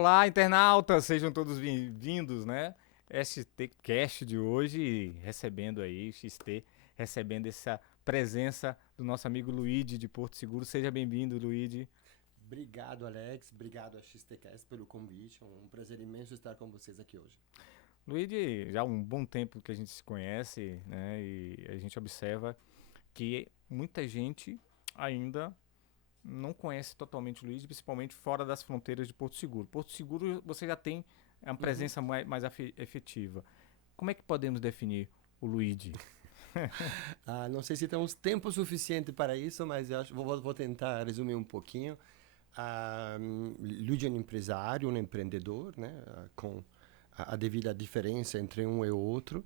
Olá, internautas, sejam todos bem-vindos, né? STCast de hoje, recebendo aí, XT, recebendo essa presença do nosso amigo Luigi de Porto Seguro. Seja bem-vindo, Luigi. Obrigado, Alex. Obrigado a XTCast pelo convite. Um prazer imenso estar com vocês aqui hoje. Luigi, já há um bom tempo que a gente se conhece, né? E a gente observa que muita gente ainda não conhece totalmente o Luigi, principalmente fora das fronteiras de Porto Seguro. Porto Seguro você já tem uma Uhum. presença mais efetiva. Como é que podemos definir o Luigi? Não sei se temos tempo suficiente para isso, mas eu acho, vou tentar resumir um pouquinho. Luigi é um empresário, um empreendedor, né? Com a devida diferença entre um e o outro.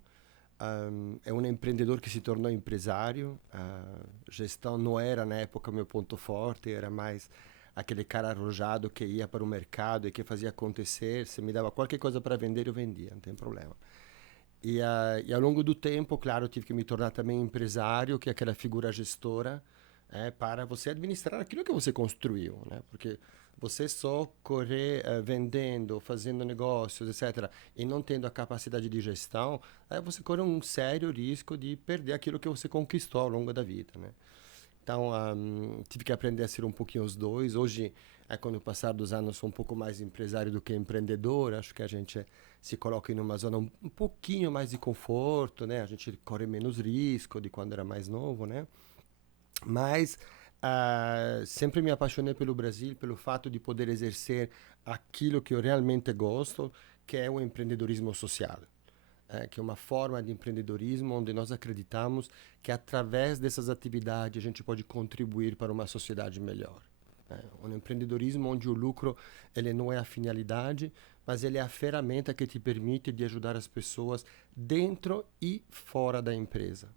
É um empreendedor que se tornou empresário. A gestão não era, na época, meu ponto forte, era mais aquele cara arrojado que ia para o mercado e que fazia acontecer. Se me dava qualquer coisa para vender, eu vendia, não tem problema. E ao longo do tempo, claro, eu tive que me tornar também empresário, que é aquela figura gestora, para você administrar aquilo que você construiu, né? Porque você só correr vendendo, fazendo negócios, etc., e não tendo a capacidade de gestão, você corre um sério risco de perder aquilo que você conquistou ao longo da vida, né? Então, tive que aprender a ser um pouquinho os dois. Hoje, com o passar dos anos, sou um pouco mais empresário do que empreendedor. Acho que a gente se coloca em uma zona um pouquinho mais de conforto, né? A gente corre menos risco de quando era mais novo, né? Mas sempre me apaixonei pelo Brasil, pelo fato de poder exercer aquilo que eu realmente gosto, que é o empreendedorismo social, que é uma forma de empreendedorismo onde nós acreditamos que através dessas atividades a gente pode contribuir para uma sociedade melhor. Um empreendedorismo onde o lucro ele não é a finalidade, mas ele é a ferramenta que te permite de ajudar as pessoas dentro e fora da empresa.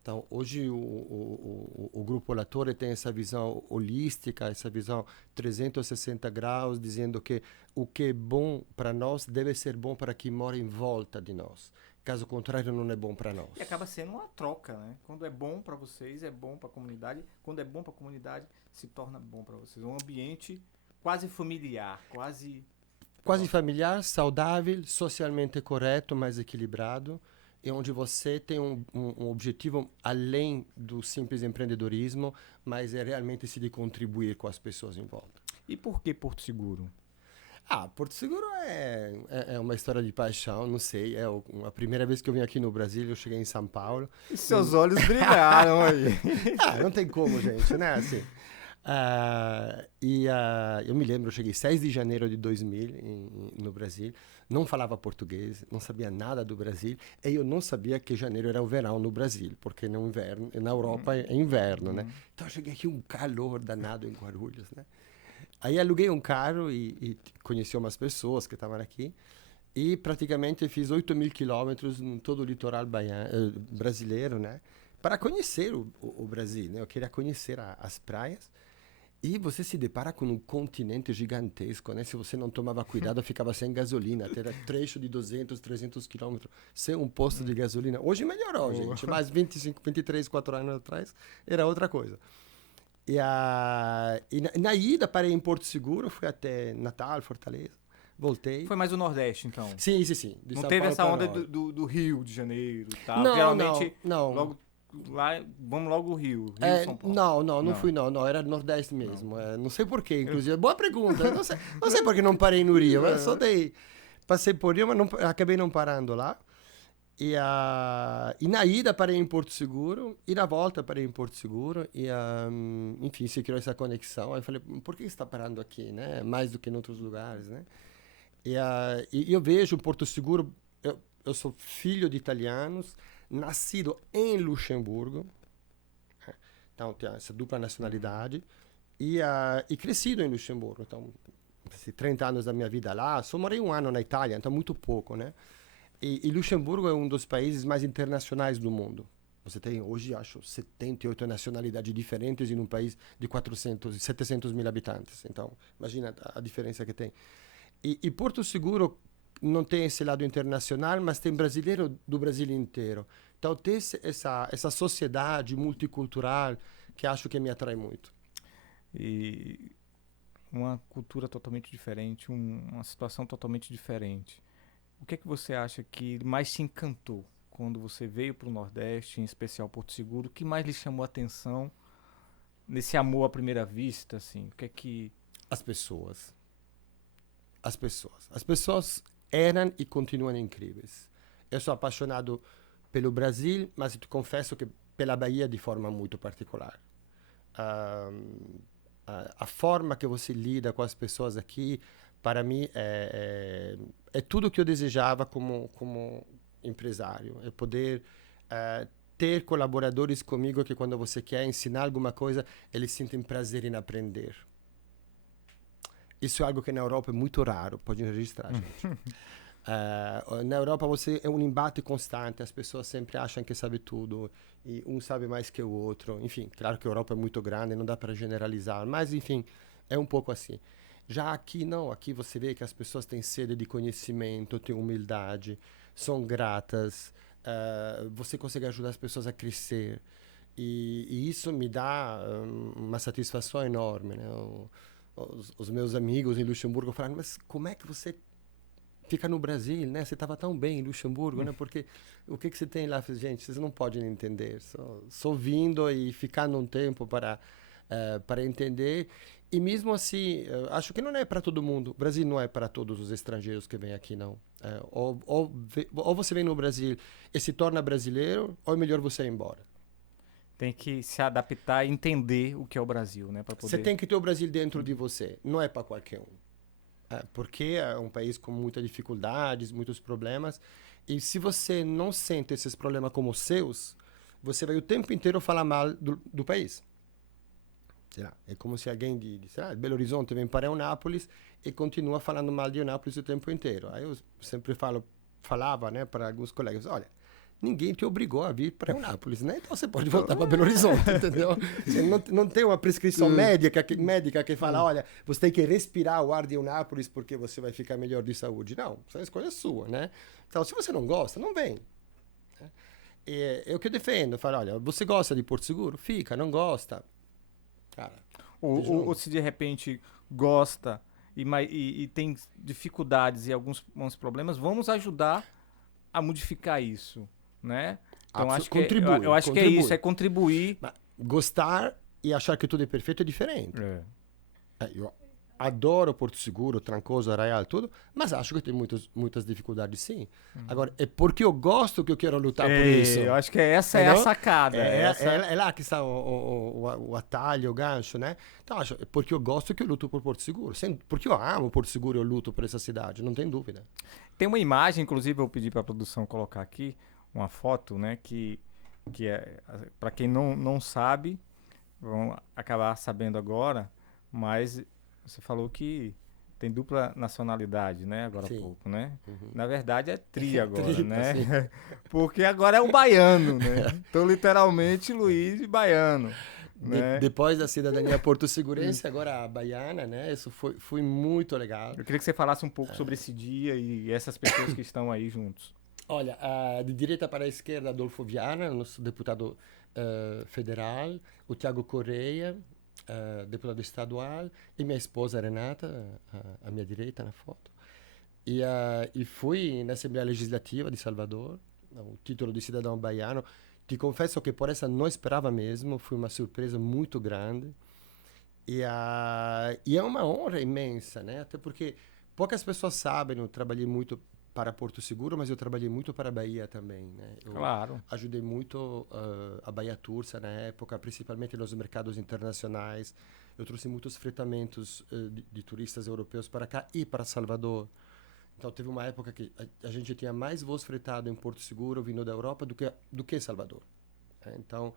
Então, hoje o Grupo Latore tem essa visão holística, essa visão 360 graus, dizendo que o que é bom para nós deve ser bom para quem mora em volta de nós. Caso contrário, não é bom para E nós. acaba sendo uma troca, né? Quando é bom para vocês, é bom para a comunidade. Quando é bom para a comunidade, se torna bom para vocês. Um ambiente quase familiar, quase Quase próximo. familiar, saudável, socialmente correto, mais equilibrado, e onde você tem um objetivo além do simples empreendedorismo, mas é realmente se de contribuir com as pessoas em volta. E por que Porto Seguro? Porto Seguro é uma história de paixão, não sei. A primeira vez que eu vim aqui no Brasil, eu cheguei em São Paulo. E seus Não, olhos brilharam aí. não tem como, gente, né? Assim, eu me lembro, eu cheguei 6 de janeiro de 2000 no Brasil, não falava português, não sabia nada do Brasil, e eu não sabia que janeiro era o verão no Brasil, porque no inverno, na Europa é inverno, né? Uhum. Então eu cheguei aqui um calor danado em Guarulhos, né? Aí aluguei um carro e conheci umas pessoas que estavam aqui. E praticamente fiz 8.000 quilômetros em todo o litoral brasileiro, né? Para conhecer o Brasil, né? Eu queria conhecer as praias. E você se depara com um continente gigantesco, né? Se você não tomava cuidado, ficava sem gasolina. Era trecho de 200, 300 quilômetros sem um posto de gasolina. Hoje melhorou, Boa. gente. Mas 25, 23, 4 anos atrás era outra coisa. Na ida parei em Porto Seguro, fui até Natal, Fortaleza, voltei. Foi mais o Nordeste, então. Sim, sim, sim, de Não São teve Paulo essa para onda norte. do Rio de Janeiro e tal. Não, não, Geralmente, não. logo lá, vamos logo Rio. Rio, São Paulo. Não Não, fui não, era Nordeste não. mesmo. Não sei por quê, Eu- inclusive. Boa pergunta, não sei por que não parei no Rio, mas só passei por Rio, mas acabei não parando lá. E na ida parei em Porto Seguro, e na volta parei em Porto Seguro, enfim, se criou essa conexão. Aí eu falei, por que você está parando aqui, né? Mais do que em outros lugares, né? E eu vejo Porto Seguro, eu sou filho de italianos, nascido em Luxemburgo, então tenho essa dupla Uhum. nacionalidade, e crescido em Luxemburgo. Então, esses 30 anos da minha vida lá, só morei um ano na Itália, então muito pouco, né? E Luxemburgo é um dos países mais internacionais do mundo. Você tem hoje, acho, 78 nacionalidades diferentes em um país de 400, 700 mil habitantes. Então, imagina a diferença que tem. E Porto Seguro não tem esse lado internacional, mas tem brasileiro do Brasil inteiro. Então tem essa sociedade multicultural que acho que me atrai muito. E uma cultura totalmente diferente, uma situação totalmente diferente. O que é que você acha que mais te encantou quando você veio para o Nordeste, em especial Porto Seguro? O que mais lhe chamou a atenção nesse amor à primeira vista, assim? O que é que... As pessoas. As pessoas. As pessoas eram e continuam incríveis. Eu sou apaixonado pelo Brasil, mas te confesso que pela Bahia de forma muito particular. Ah, a forma que você lida com as pessoas aqui, para mim, é tudo que eu desejava como empresário. É poder ter colaboradores comigo que quando você quer ensinar alguma coisa, eles sentem prazer em aprender. Isso é algo que na Europa é muito raro, pode registrar, gente. Na Europa você é um embate constante, as pessoas sempre acham que sabe tudo e um sabe mais que o outro. Enfim, claro que a Europa é muito grande, não dá para generalizar, mas enfim, é um pouco assim. Já aqui não, aqui você vê que as pessoas têm sede de conhecimento, têm humildade, são gratas, você consegue ajudar as pessoas a crescer e isso me dá uma satisfação enorme, né? Os meus amigos em Luxemburgo falaram, mas como é que você fica no Brasil, né? Você estava tão bem em Luxemburgo, né? Porque o que você tem lá? Gente, vocês não podem entender. Só vindo e ficando um tempo para entender. E mesmo assim, acho que não é para todo mundo. O Brasil não é para todos os estrangeiros que vêm aqui, não. Ou você vem no Brasil e se torna brasileiro, ou é melhor você ir embora. Tem que se adaptar e entender o que é o Brasil, né? Pra poder... Você tem que ter o Brasil dentro de você. Não é para qualquer um. Porque é um país com muitas dificuldades, muitos problemas. E se você não sente esses problemas como seus, você vai o tempo inteiro falar mal do país. Sei lá, é como se alguém de Belo Horizonte vem para Eunápolis e continua falando mal de Eunápolis o tempo inteiro. Aí eu sempre falava, né, para alguns colegas, olha, ninguém te obrigou a vir para Eunápolis, né? Então você pode voltar para Belo Horizonte, entendeu? Você não tem uma prescrição médica que fala, olha, você tem que respirar o ar de Eunápolis porque você vai ficar melhor de saúde. Não, essa é a escolha sua, né? Então, se você não gosta, não vem. É o que eu defendo. Eu falo, olha, você gosta de Porto Seguro? Fica, não gosta. Cara, ou se de repente gosta e tem dificuldades e alguns problemas, vamos ajudar a modificar isso, né? Então acho que eu acho que é isso, é contribuir. Mas gostar e achar que tudo é perfeito é diferente. Eu adoro Porto Seguro, Trancoso, Arraial, tudo, mas acho que tem muitas dificuldades, sim. Agora, é porque eu gosto que eu quero lutar por isso. Eu acho que essa é a sacada. É lá que está o atalho, o gancho, né? Então, acho, é porque eu gosto que eu luto por Porto Seguro. Porque eu amo Porto Seguro e eu luto por essa cidade, não tem dúvida. Tem uma imagem, inclusive, eu pedi para a produção colocar aqui, uma foto, né, que é, para quem não sabe, vão acabar sabendo agora, mas você falou que tem dupla nacionalidade, né, agora há pouco, né? Uhum. Na verdade é agora, né? Porque agora é o baiano, né? Então, literalmente, Luiz baiano. Né? Depois da cidadania porto-segurense, agora a baiana, né? Isso foi muito legal. Eu queria que você falasse um pouco sobre esse dia e essas pessoas que estão aí juntos. Olha, de direita para a esquerda, Adolfo Viana, nosso deputado federal, o Tiago Correia, deputado estadual, e minha esposa Renata, à minha direita na foto. E fui na Assembleia Legislativa de Salvador, o título de cidadão baiano. Te confesso que por essa não esperava mesmo, foi uma surpresa muito grande. E é uma honra imensa, né? Até porque poucas pessoas sabem, eu trabalhei muito para Porto Seguro, mas eu trabalhei muito para a Bahia também, né? Eu ajudei muito a Bahia Tursa na época, principalmente nos mercados internacionais. Eu trouxe muitos fretamentos de turistas europeus para cá e para Salvador. Então, teve uma época que a gente tinha mais voos fretados em Porto Seguro, vindo da Europa, do que Salvador. Então,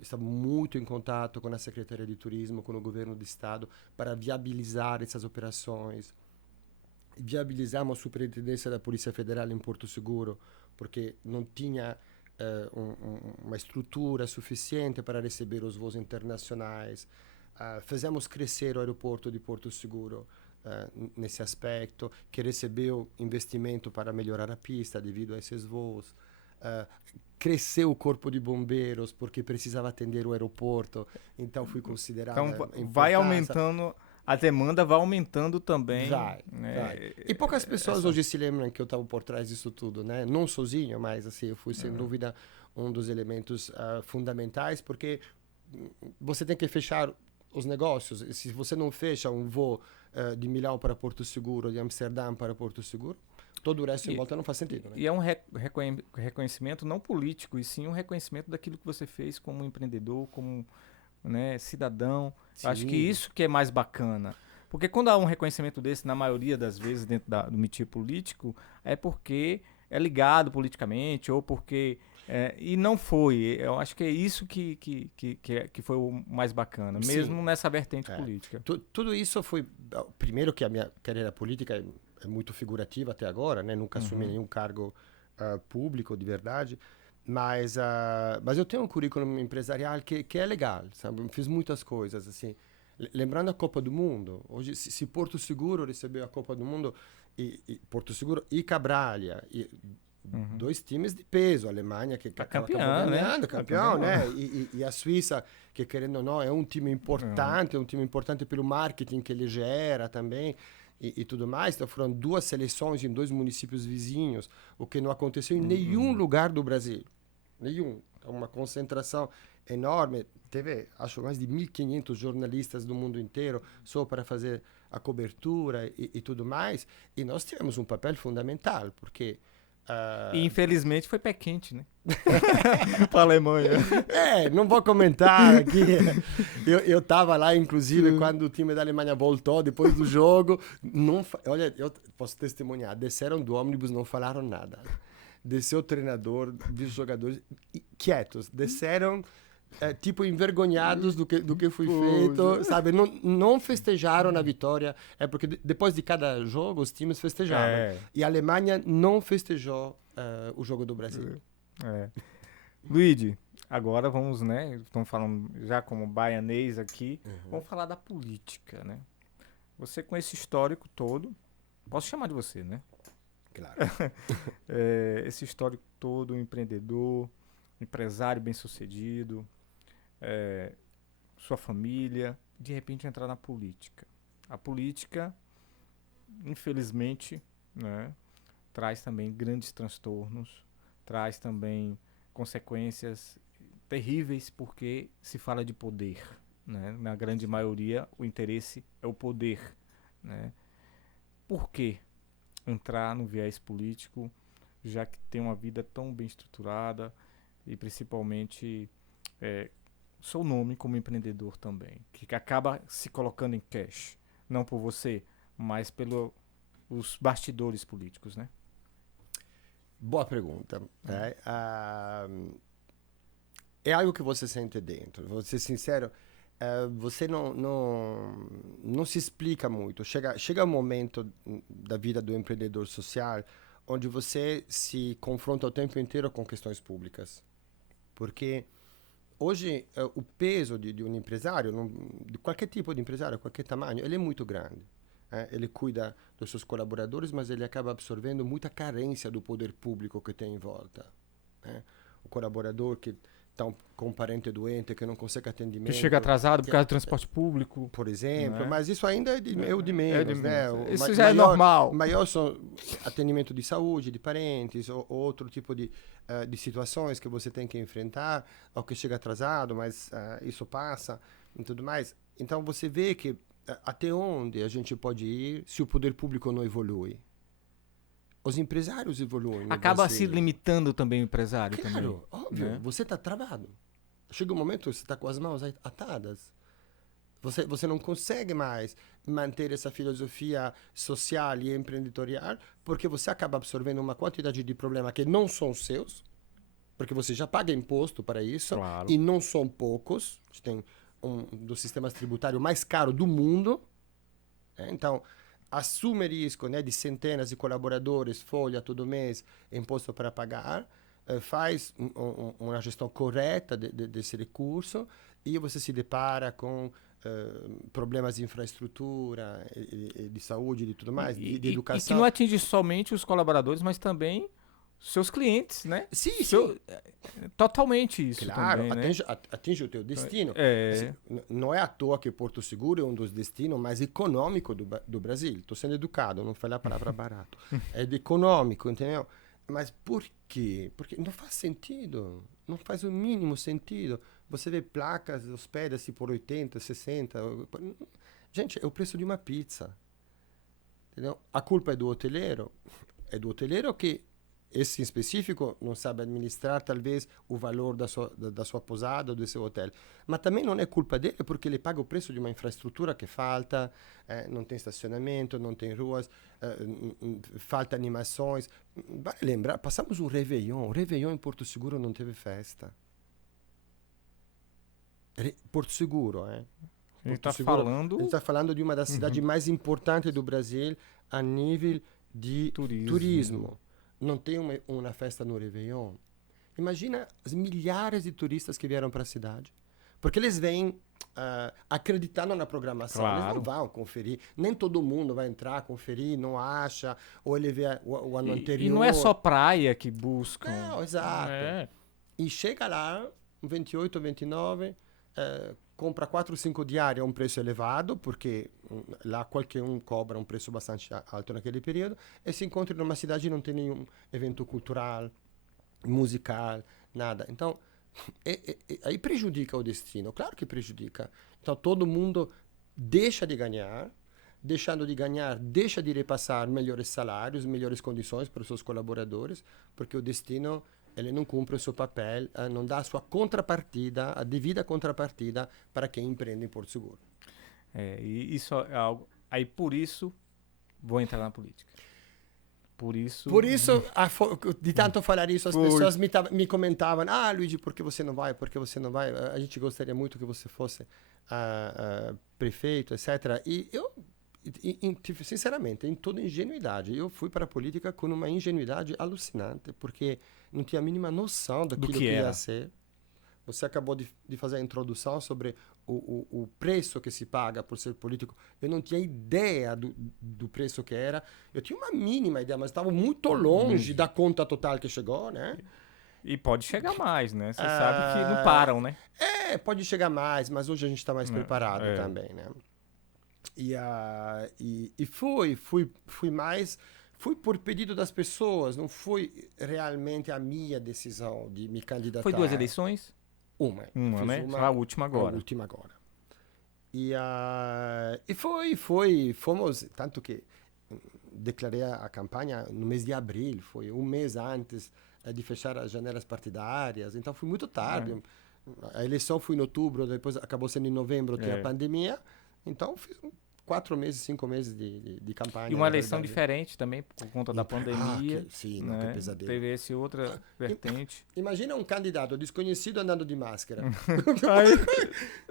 estava muito em contato com a Secretaria de Turismo, com o governo do estado, para viabilizar essas operações. Viabilizamos a Superintendência da Polícia Federal em Porto Seguro, porque não tinha uma estrutura suficiente para receber os voos internacionais. Fizemos crescer o aeroporto de Porto Seguro nesse aspecto, que recebeu investimento para melhorar a pista devido a esses voos. Cresceu o corpo de bombeiros porque precisava atender o aeroporto, então fui considerada. Então vai aumentando a demanda vai aumentando também. Vai. E poucas pessoas hoje se lembram que eu estava por trás disso tudo, né? Não sozinho, mas assim, eu fui sem dúvida um dos elementos fundamentais, porque você tem que fechar os negócios. E se você não fecha um voo de Milão para Porto Seguro, de Amsterdã para Porto Seguro, todo o resto em volta não faz sentido. Né? E é um reconhecimento não político, e sim um reconhecimento daquilo que você fez como empreendedor, como, né, cidadão. Acho que isso que é mais bacana. Porque quando há um reconhecimento desse, na maioria das vezes, dentro do métier político, é porque é ligado politicamente, ou porque... e não foi. Eu acho que é isso que foi o mais bacana, mesmo nessa vertente política. Tudo isso foi... Primeiro que a minha carreira política é muito figurativa até agora, né? Nunca assumi nenhum cargo público de verdade, mas eu tenho um currículo empresarial que é legal, sabe? Eu fiz muitas coisas, assim. Lembrando a Copa do Mundo, hoje se Porto Seguro recebeu a Copa do Mundo, e Porto Seguro e Cabralha, dois times de peso, a Alemanha que acabou ganhando, campeão, né? E a Suíça, que querendo ou não, é um time importante pelo marketing que ele gera também. E tudo mais, então foram 2 seleções em 2 municípios vizinhos, o que não aconteceu em nenhum lugar do Brasil. Nenhum. Uma concentração enorme. Teve, acho, mais de 1.500 jornalistas do mundo inteiro só para fazer a cobertura e tudo mais. E nós tivemos um papel fundamental, porque... E infelizmente foi pé quente, né? Para a Alemanha. Não vou comentar aqui. Eu estava lá, inclusive, quando o time da Alemanha voltou depois do jogo. Olha, eu posso testemunhar. Desceram do ônibus, não falaram nada. Desceu o treinador, os jogadores quietos. Desceram, tipo, envergonhados do que foi feito, sabe? Não festejaram a vitória. É porque depois de cada jogo, os times festejavam. E a Alemanha não festejou o jogo do Brasil. Luigi, agora vamos, né? Estamos falando já como baianês aqui. Vamos falar da política, né? Você com esse histórico todo, posso chamar de você, né? Claro. Esse histórico todo, empreendedor, empresário bem-sucedido, sua família, de repente entrar na política. A política, infelizmente, né, traz também grandes transtornos, traz também consequências terríveis, porque se fala de poder, né? Na grande maioria, o interesse é o poder, né? Por que entrar no viés político, já que tem uma vida tão bem estruturada e principalmente seu nome como empreendedor também, que acaba se colocando em cash, não por você, mas pelos bastidores políticos, né? Boa pergunta. É algo que você sente dentro. Vou ser sincero, você não se explica muito. Chega um momento da vida do empreendedor social onde você se confronta o tempo inteiro com questões públicas. Porque hoje o peso de um empresário, de qualquer tipo de empresário, qualquer tamanho, ele é muito grande. Ele cuida dos seus colaboradores, mas ele acaba absorvendo muita carência do poder público que tem em volta. O colaborador que está com um parente doente, que não consegue atendimento... Que chega atrasado por causa do transporte público. Por exemplo, mas isso ainda é de menos, né? Isso já é normal. Maior são atendimento de saúde, de parentes, ou outro tipo de situações que você tem que enfrentar, ou que chega atrasado, mas isso passa e tudo mais. Então, você vê que até onde a gente pode ir se o poder público não evolui? Os empresários evoluem. Acaba se limitando também o empresário. Claro, também, óbvio. né? Você está travado. Chega um momento que você está com as mãos atadas. Você não consegue mais manter essa filosofia social e empreendedorial porque você acaba absorvendo uma quantidade de problemas que não são seus, porque você já paga imposto para isso, claro. E não são poucos. Você tem um dos sistemas tributários mais caros do mundo. Então, assume risco, né, de centenas de colaboradores, folha todo mês, imposto para pagar, faz uma gestão correta desse recurso e você se depara com problemas de infraestrutura, de saúde e tudo mais, de educação. E que não atinge somente os colaboradores, mas também seus clientes, né? Sim, Seu, totalmente isso claro, também, né? atinge o teu destino. É, Assim, não é à toa que Porto Seguro é um dos destinos mais econômicos do Brasil. Estou sendo educado, não falei a palavra barato. É de econômico, entendeu? Mas por quê? Porque não faz sentido. Não faz o mínimo sentido. Você vê placas, hospeda-se por 80, 60. Gente, é o preço de uma pizza. Entendeu? A culpa é do hoteleiro. É do hoteleiro que esse em específico não sabe administrar talvez o valor da sua posada ou do seu hotel, mas também não é culpa dele porque ele paga o preço de uma infraestrutura que falta, não tem estacionamento, não tem ruas, falta animações. Vale lembrar, passamos o Réveillon em Porto Seguro não teve festa. Porto Seguro, a gente Porto tá Seguro, falando a gente está falando de uma das cidades mais importantes do Brasil a nível de turismo. Não tem uma festa no Réveillon. Imagina as milhares de turistas que vieram para a cidade. Porque eles vêm acreditando na programação. Claro. Eles não vão conferir. Nem todo mundo vai entrar, conferir, não acha. Ou ele vê o ano anterior. E não é só praia que buscam. Não, exato. E chega lá, 28 ou 29, compra 4 ou 5 diárias a um preço elevado, porque lá qualquer um cobra um preço bastante alto naquele período, e se encontra numa cidade que não tem nenhum evento cultural, musical, nada. Então, aí prejudica o destino. Claro que prejudica. Então, todo mundo deixa de ganhar, deixando de ganhar, deixa de repassar melhores salários, melhores condições para os seus colaboradores, porque o destino ele não cumpre o seu papel, não dá a sua contrapartida, a devida contrapartida para quem empreende em Porto Seguro. E isso é algo... Aí, por isso, vou entrar na política. Por isso, de tanto falar isso, as pessoas me comentavam, Luigi, por que você não vai? Por que você não vai? A gente gostaria muito que você fosse prefeito, etc. E eu, sinceramente, em toda ingenuidade, eu fui para a política com uma ingenuidade alucinante, porque não tinha a mínima noção daquilo que ia ser. Você acabou de fazer a introdução sobre o preço que se paga por ser político. Eu não tinha ideia do preço que era. Eu tinha uma mínima ideia, mas estava muito longe da conta total que chegou, né? E pode chegar mais, né? Você sabe que não param, né? Pode chegar mais, mas hoje a gente está mais preparado também, né? E fui mais... Fui por pedido das pessoas, não foi realmente a minha decisão de me candidatar. Foi 2 eleições? Uma, né? A última agora. A última agora. Fomos, tanto que declarei a campanha no mês de abril, foi um mês antes de fechar as janelas partidárias, então foi muito tarde. A eleição foi em outubro, depois acabou sendo em novembro, que é a pandemia, então fiz 4 meses, 5 meses de campanha. E uma eleição diferente também, por conta da pandemia. Sim, né? Que pesadelo. Teve esse outra vertente. Imagina um candidato desconhecido andando de máscara.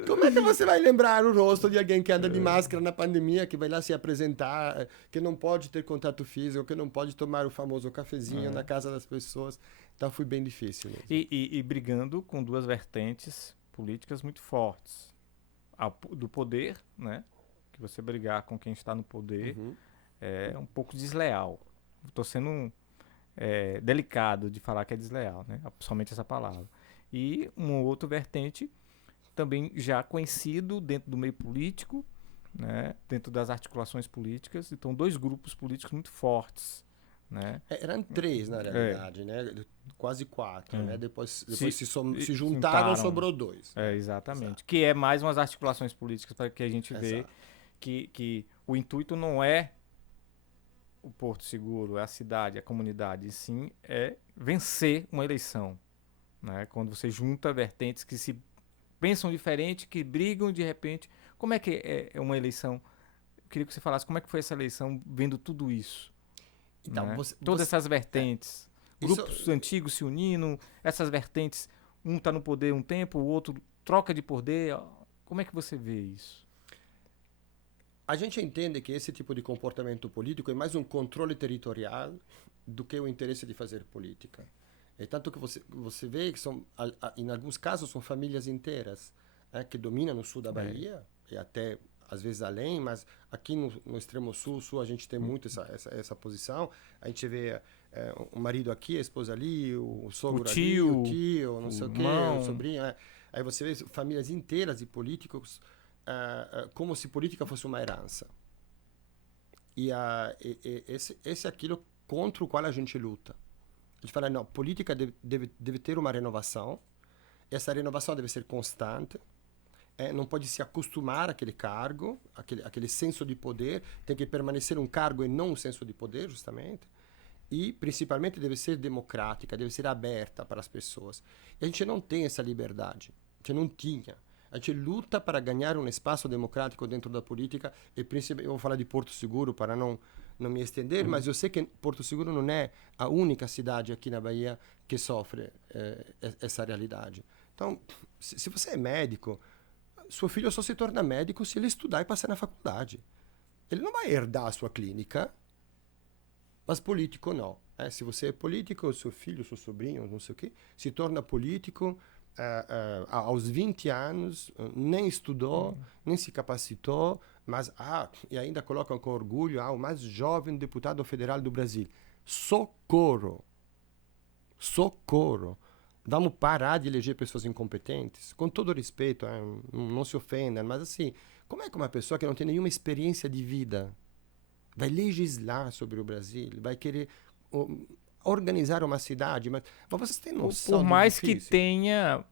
Como é que você vai lembrar o rosto de alguém que anda de máscara na pandemia, que vai lá se apresentar, que não pode ter contato físico, que não pode tomar o famoso cafezinho na casa das pessoas? Então foi bem difícil mesmo. E brigando com 2 vertentes políticas muito fortes. Do poder, né? Que você brigar com quem está no poder é um pouco desleal. Estou sendo delicado de falar que é desleal, né? Somente essa palavra. E um outro vertente também já conhecido dentro do meio político, né? Dentro das articulações políticas. Então, 2 grupos políticos muito fortes, né? Eram 3 na realidade, né? Quase 4, né? Depois se juntaram, sobrou 2. Exatamente. Exato. Que é mais umas articulações políticas para que a gente vê que o intuito não é o Porto Seguro, é a cidade, a comunidade, e sim é vencer uma eleição, né? Quando você junta vertentes que se pensam diferente, que brigam de repente. Como é que é uma eleição? Eu queria que você falasse como é que foi essa eleição, vendo tudo isso. Então, né? Todas essas vertentes, grupos antigos se unindo, essas vertentes, um está no poder um tempo, o outro troca de poder. Como é que você vê isso? A gente entende que esse tipo de comportamento político é mais um controle territorial do que o interesse de fazer política. É tanto que você vê que em alguns casos são famílias inteiras que dominam no sul da Bahia e até às vezes além, mas aqui no extremo sul a gente tem muito essa posição. A gente vê o marido aqui, a esposa ali, o sogro ali, tio, o tio, não sei o quê, irmão. o sobrinho. Aí você vê famílias inteiras de políticos, como se política fosse uma herança. Esse é aquilo contra o qual a gente luta. A gente fala, não, política deve ter uma renovação, essa renovação deve ser constante, não pode se acostumar àquele cargo, aquele senso de poder, tem que permanecer um cargo e não um senso de poder, justamente, e principalmente deve ser democrática, deve ser aberta para as pessoas. E a gente não tem essa liberdade, a gente não tinha. A gente luta para ganhar um espaço democrático dentro da política, e eu vou falar de Porto Seguro para não me estender, mas eu sei que Porto Seguro não é a única cidade aqui na Bahia que sofre essa realidade. Então, se você é médico, seu filho só se torna médico se ele estudar e passar na faculdade. Ele não vai herdar a sua clínica, mas político não. Se você é político, seu filho, seu sobrinho, não sei o quê, se torna político aos 20 anos, nem estudou, nem se capacitou, mas e ainda colocam com orgulho o mais jovem deputado federal do Brasil. Socorro! Socorro! Vamos parar de eleger pessoas incompetentes? Com todo respeito, não se ofendam, mas assim, como é que uma pessoa que não tem nenhuma experiência de vida vai legislar sobre o Brasil, vai querer organizar uma cidade, mas vocês têm noção Por do mais que difícil? tenha,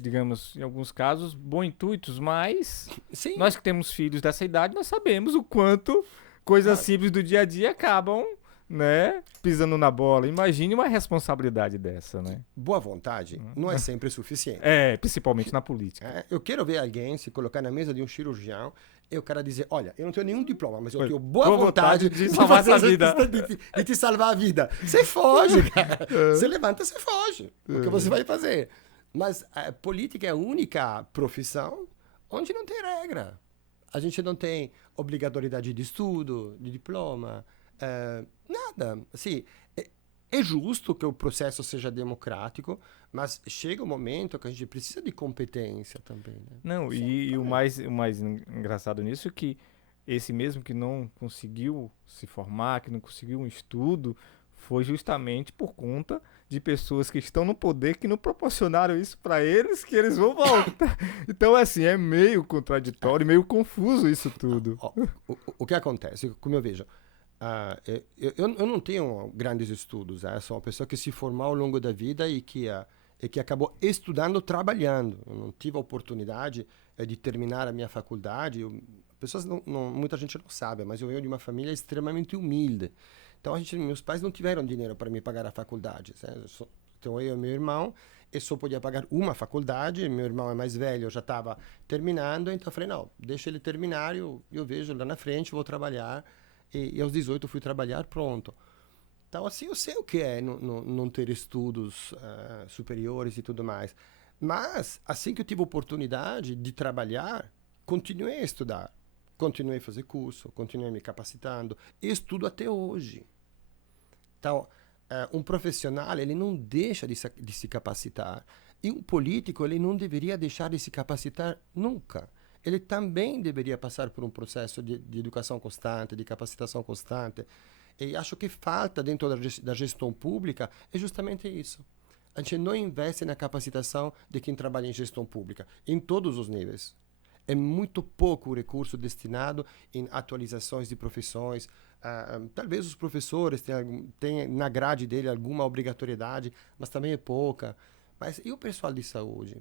digamos, em alguns casos, bons intuitos, mas Sim. nós que temos filhos dessa idade, nós sabemos o quanto coisas simples do dia a dia acabam, né, pisando na bola. Imagine uma responsabilidade dessa, né? Boa vontade não é sempre suficiente. Principalmente na política. Eu quero ver alguém se colocar na mesa de um cirurgião e o cara dizer, olha, eu não tenho nenhum diploma, mas eu tenho boa vontade de salvar a vida. de te salvar a vida. Você foge, cara. Você levanta, você foge. O que você vai fazer? Mas a política é a única profissão onde não tem regra. A gente não tem obrigatoriedade de estudo, de diploma, nada. Assim, é justo que o processo seja democrático, mas chega um momento que a gente precisa de competência também. Né? Não, e o mais engraçado nisso é que esse mesmo que não conseguiu se formar, que não conseguiu um estudo, foi justamente por conta de pessoas que estão no poder que não proporcionaram isso para eles, que eles vão voltar. Então, assim, é meio contraditório, meio confuso isso tudo. O que acontece, como eu vejo, eu não tenho grandes estudos, sou uma pessoa que se formou ao longo da vida e que acabou estudando, trabalhando. Eu não tive a oportunidade de terminar a minha faculdade. Muita gente não sabe, mas eu venho de uma família extremamente humilde. Então, meus pais não tiveram dinheiro para me pagar a faculdade. Então, eu e meu irmão, eu só podia pagar uma faculdade. Meu irmão é mais velho, eu já estava terminando. Então, eu falei, não, deixa ele terminar, eu vejo lá na frente, vou trabalhar. E aos 18 eu fui trabalhar, pronto. Então, assim, eu sei o que é não ter estudos superiores e tudo mais. Mas, assim que eu tive a oportunidade de trabalhar, continuei a estudar. Continuei a fazer curso, continuei me capacitando. E estudo até hoje. Então, um profissional, ele não deixa de se capacitar. E um político, ele não deveria deixar de se capacitar nunca. Ele também deveria passar por um processo de educação constante, de capacitação constante. E acho que falta dentro da gestão pública é justamente isso. A gente não investe na capacitação de quem trabalha em gestão pública, em todos os níveis. É muito pouco o recurso destinado em atualizações de profissões. Talvez os professores tenham na grade dele alguma obrigatoriedade, mas também é pouca. Mas e o pessoal de saúde?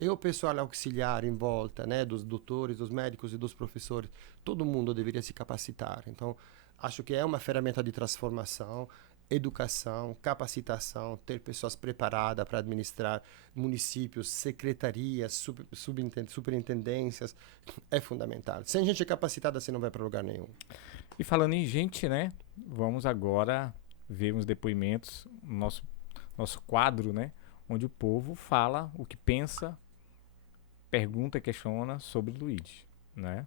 E o pessoal auxiliar em volta, né, dos doutores, dos médicos e dos professores? Todo mundo deveria se capacitar. Então, acho que é uma ferramenta de transformação, educação, capacitação, ter pessoas preparadas para administrar municípios, secretarias, superintendências, é fundamental. Sem gente capacitada, você não vai para lugar nenhum. E falando em gente, né, vamos agora ver uns depoimentos, nosso quadro, né, onde o povo fala o que pensa, pergunta e questiona sobre o Luigi, né?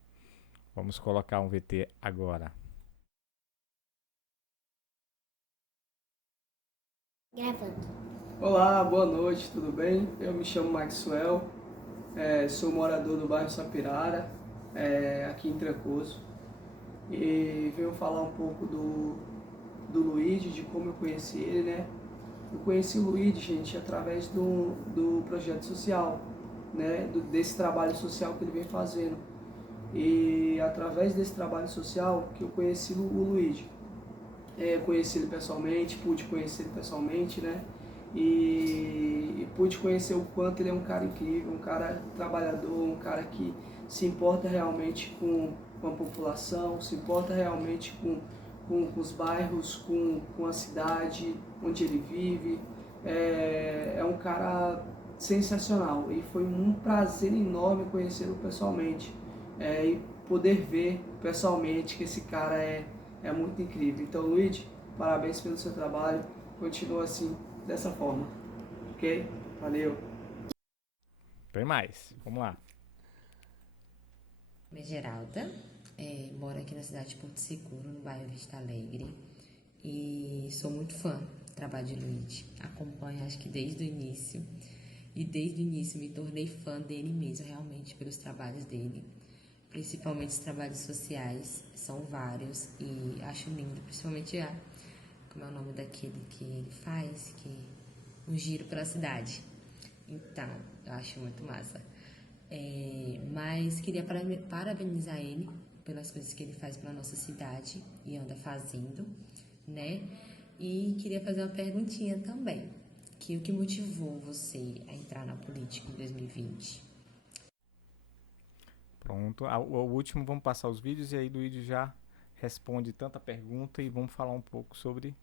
Vamos colocar um VT agora. Gravando. Olá, boa noite, tudo bem? Eu me chamo Maxwell, sou morador do bairro Sapirara, aqui em Trancoso, e venho falar um pouco do Luigi, de como eu conheci ele, né? Eu conheci o Luigi, gente, através do projeto social, né? Desse trabalho social que ele vem fazendo. E através desse trabalho social que eu conheci o Luigi. Conheci ele pessoalmente, pude conhecer ele pessoalmente, né? E pude conhecer o quanto ele é um cara incrível, um cara trabalhador, um cara que se importa realmente com a população, se importa realmente com os bairros, com a cidade onde ele vive. É um cara sensacional e foi um prazer enorme conhecê-lo pessoalmente e poder ver pessoalmente que esse cara é muito incrível. Então, Luigi, parabéns pelo seu trabalho, continua assim, dessa forma, ok? Valeu! Tem mais, vamos lá. Meu nome é Geralda, moro aqui na cidade de Porto Seguro, no bairro Vista Alegre, e sou muito fã do trabalho de Luigi. Acompanho acho que desde o início, e desde o início me tornei fã dele mesmo, realmente, pelos trabalhos dele. Principalmente os trabalhos sociais, são vários, e acho lindo, principalmente como é o nome daquele que ele faz, um giro pela cidade. Então, eu acho muito massa. Mas queria parabenizar ele pelas coisas que ele faz pela nossa cidade e anda fazendo, né? E queria fazer uma perguntinha também, o que motivou você a entrar na política em 2020? Pronto, o último vamos passar os vídeos e aí Luigi já responde tanta pergunta e vamos falar um pouco sobre...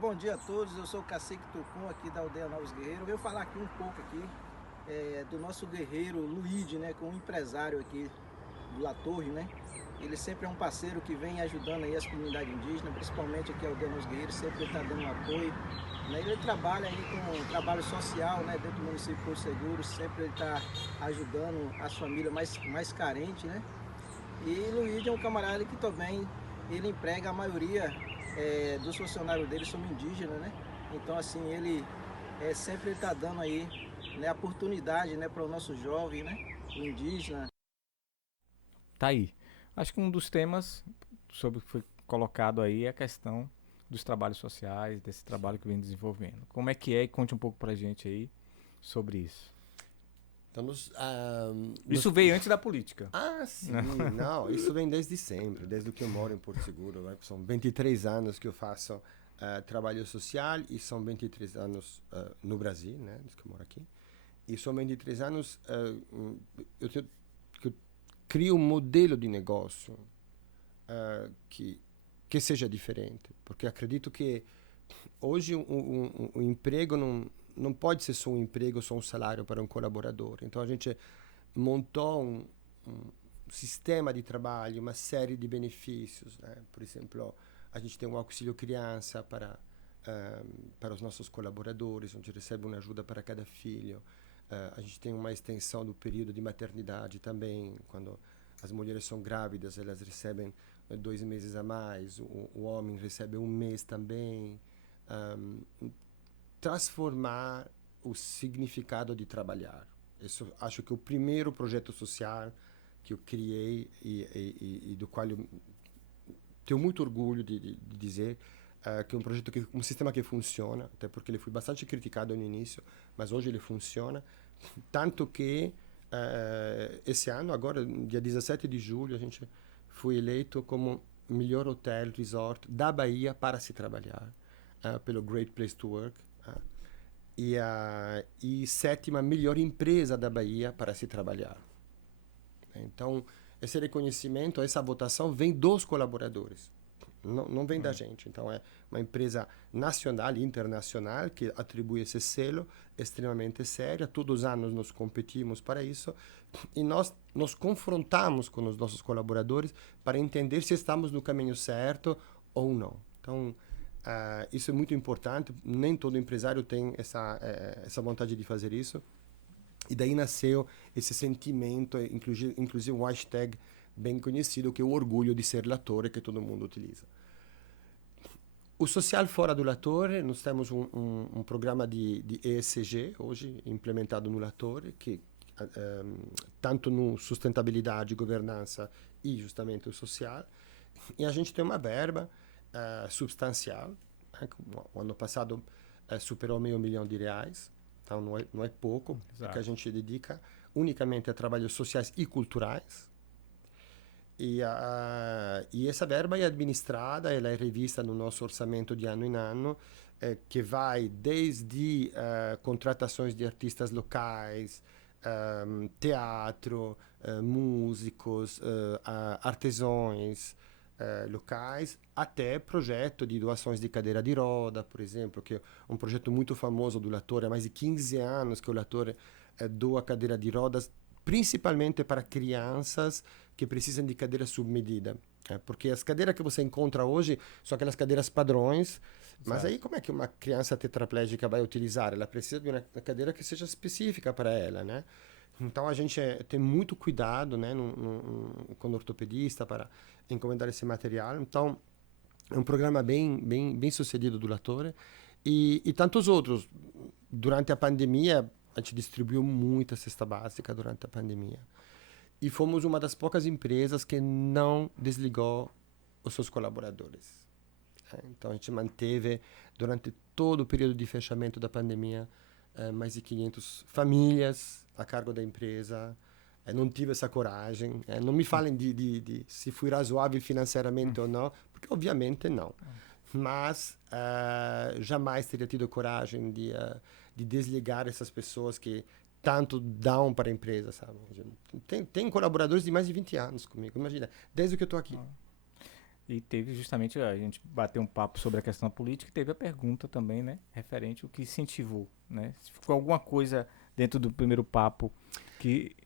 Bom dia a todos, eu sou o Cacique Tucum aqui da aldeia Novos Guerreiros. Eu venho falar aqui um pouco aqui do nosso guerreiro Luigi, né, com um empresário aqui do La Torre, né. Ele sempre é um parceiro que vem ajudando aí as comunidades indígenas, principalmente aqui a aldeia Novos Guerreiros, sempre está dando um apoio. Né. Ele trabalha aí com trabalho social, né, dentro do município de Porto Seguro, sempre ele está ajudando as famílias mais carentes, né. E Luigi é um camarada que também ele emprega a maioria dos funcionários dele são indígenas, né? Então assim, ele sempre está dando aí, né, oportunidade, né, para o nosso jovem, né, o indígena. Tá aí. Acho que um dos temas sobre o que foi colocado aí é a questão dos trabalhos sociais, desse trabalho que vem desenvolvendo. Como é que é? E conte um pouco pra gente aí sobre isso. Então, Isso veio antes da política. Ah, sim, não, isso vem desde sempre, desde que eu moro em Porto Seguro. Né? São 23 anos que eu faço trabalho social e são 23 anos no Brasil, né, desde que eu moro aqui. E são 23 anos que eu crio um modelo de negócio que seja diferente. Porque acredito que hoje um emprego não pode ser só um emprego, só um salário para um colaborador. Então a gente montou um sistema de trabalho, uma série de benefícios, né? Por exemplo, a gente tem um auxílio criança para os nossos colaboradores, onde recebe uma ajuda para cada filho. A gente tem uma extensão do período de maternidade também, quando as mulheres são grávidas, elas recebem 2 meses a mais, o homem recebe 1 mês também. Transformar o significado de trabalhar. Isso acho que o primeiro projeto social que eu criei e do qual eu tenho muito orgulho de dizer que é um sistema que funciona, até porque ele foi bastante criticado no início, mas hoje ele funciona, tanto que esse ano, agora, dia 17 de julho, a gente foi eleito como melhor hotel resort da Bahia para se trabalhar, pelo Great Place to Work, e 7ª melhor empresa da Bahia para se trabalhar. Então, esse reconhecimento, essa votação vem dos colaboradores, não vem da gente. Então, é uma empresa nacional e internacional que atribui esse selo extremamente sério. Todos os anos nós competimos para isso e nós nos confrontamos com os nossos colaboradores para entender se estamos no caminho certo ou não. Então, isso é muito importante. Nem todo empresário tem essa vontade de fazer isso. E daí nasceu esse sentimento, inclusive um hashtag bem conhecido, que é o orgulho de ser La Torre, que todo mundo utiliza. O social fora do La Torre, nós temos um programa de ESG, hoje, implementado no La Torre, que tanto no sustentabilidade, governança e justamente o social. E a gente tem uma verba substancial, né? O ano passado superou R$500 mil, então não é pouco, que a gente dedica unicamente a trabalhos sociais e culturais. E essa verba é administrada, ela é revista no nosso orçamento de ano em ano, que vai desde contratações de artistas locais, teatro, músicos, artesãos locais, até projeto de doações de cadeira de roda, por exemplo, que é um projeto muito famoso do Latore, há mais de 15 anos que o Latore doa cadeira de rodas, principalmente para crianças que precisam de cadeira sob medida. Porque as cadeiras que você encontra hoje são aquelas cadeiras padrões, mas aí como é que uma criança tetraplégica vai utilizar? Ela precisa de uma cadeira que seja específica para ela, né? Então a gente tem muito cuidado, né, com o ortopedista para encomendar esse material. Então é um programa bem sucedido do Latore e tantos outros. Durante a pandemia a gente distribuiu muita cesta básica durante a pandemia. E fomos uma das poucas empresas que não desligou os seus colaboradores. Então, a gente manteve, durante todo o período de fechamento da pandemia, mais de 500 famílias a cargo da empresa. Não tive essa coragem. Não me falem de se fui razoável financeiramente ou não, porque obviamente não. Mas jamais teria tido coragem de desligar essas pessoas que tanto dão para a empresa, sabe? Tem colaboradores de mais de 20 anos comigo, imagina, desde que eu estou aqui. E teve justamente, a gente bateu um papo sobre a questão política e teve a pergunta também, né, referente ao que incentivou, né? Se ficou alguma coisa dentro do primeiro papo que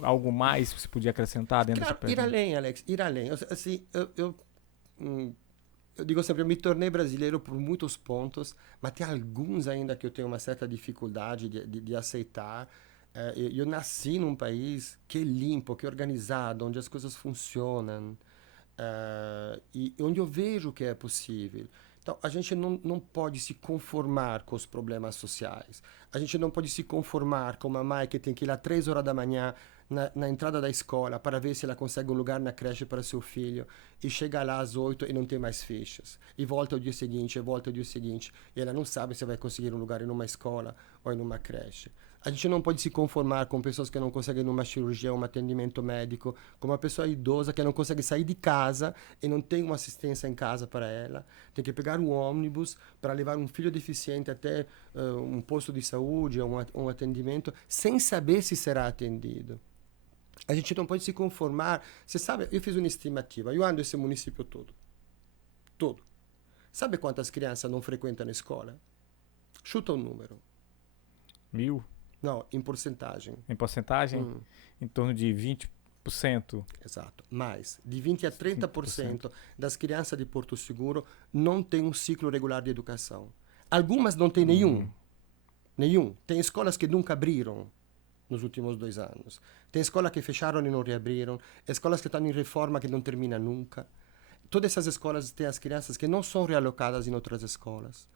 algo mais que você podia acrescentar dentro dessa pergunta? Ir além, Alex, ir além. Assim, eu digo sempre, eu me tornei brasileiro por muitos pontos, mas tem alguns ainda que eu tenho uma certa dificuldade de aceitar. Eu nasci num país que é limpo, que é organizado, onde as coisas funcionam, e onde eu vejo que é possível. Então, a gente não pode se conformar com os problemas sociais. A gente não pode se conformar com uma mãe que tem que ir lá 3 horas da manhã na entrada da escola para ver se ela consegue um lugar na creche para seu filho e chega lá às 8 e não tem mais fichas. E volta o dia seguinte, e ela não sabe se vai conseguir um lugar em uma escola ou em uma creche. A gente não pode se conformar com pessoas que não conseguem uma cirurgia, um atendimento médico, com uma pessoa idosa que não consegue sair de casa e não tem uma assistência em casa para ela. Tem que pegar um ônibus para levar um filho deficiente até um posto de saúde ou um atendimento sem saber se será atendido. A gente não pode se conformar. Você sabe, eu fiz uma estimativa. Eu ando esse município todo. Todo. Sabe quantas crianças não frequentam a escola? Chuta um número. 1.000? Não, em porcentagem. Em porcentagem? Em torno de 20%. Exato. Mais. De 20% a 30% das crianças de Porto Seguro não têm um ciclo regular de educação. Algumas não têm nenhum. Nenhum. Tem escolas que nunca abriram nos últimos 2 anos. Tem escolas que fecharam e não reabriram. Escolas que estão em reforma que não termina nunca. Todas essas escolas têm as crianças que não são realocadas em outras escolas.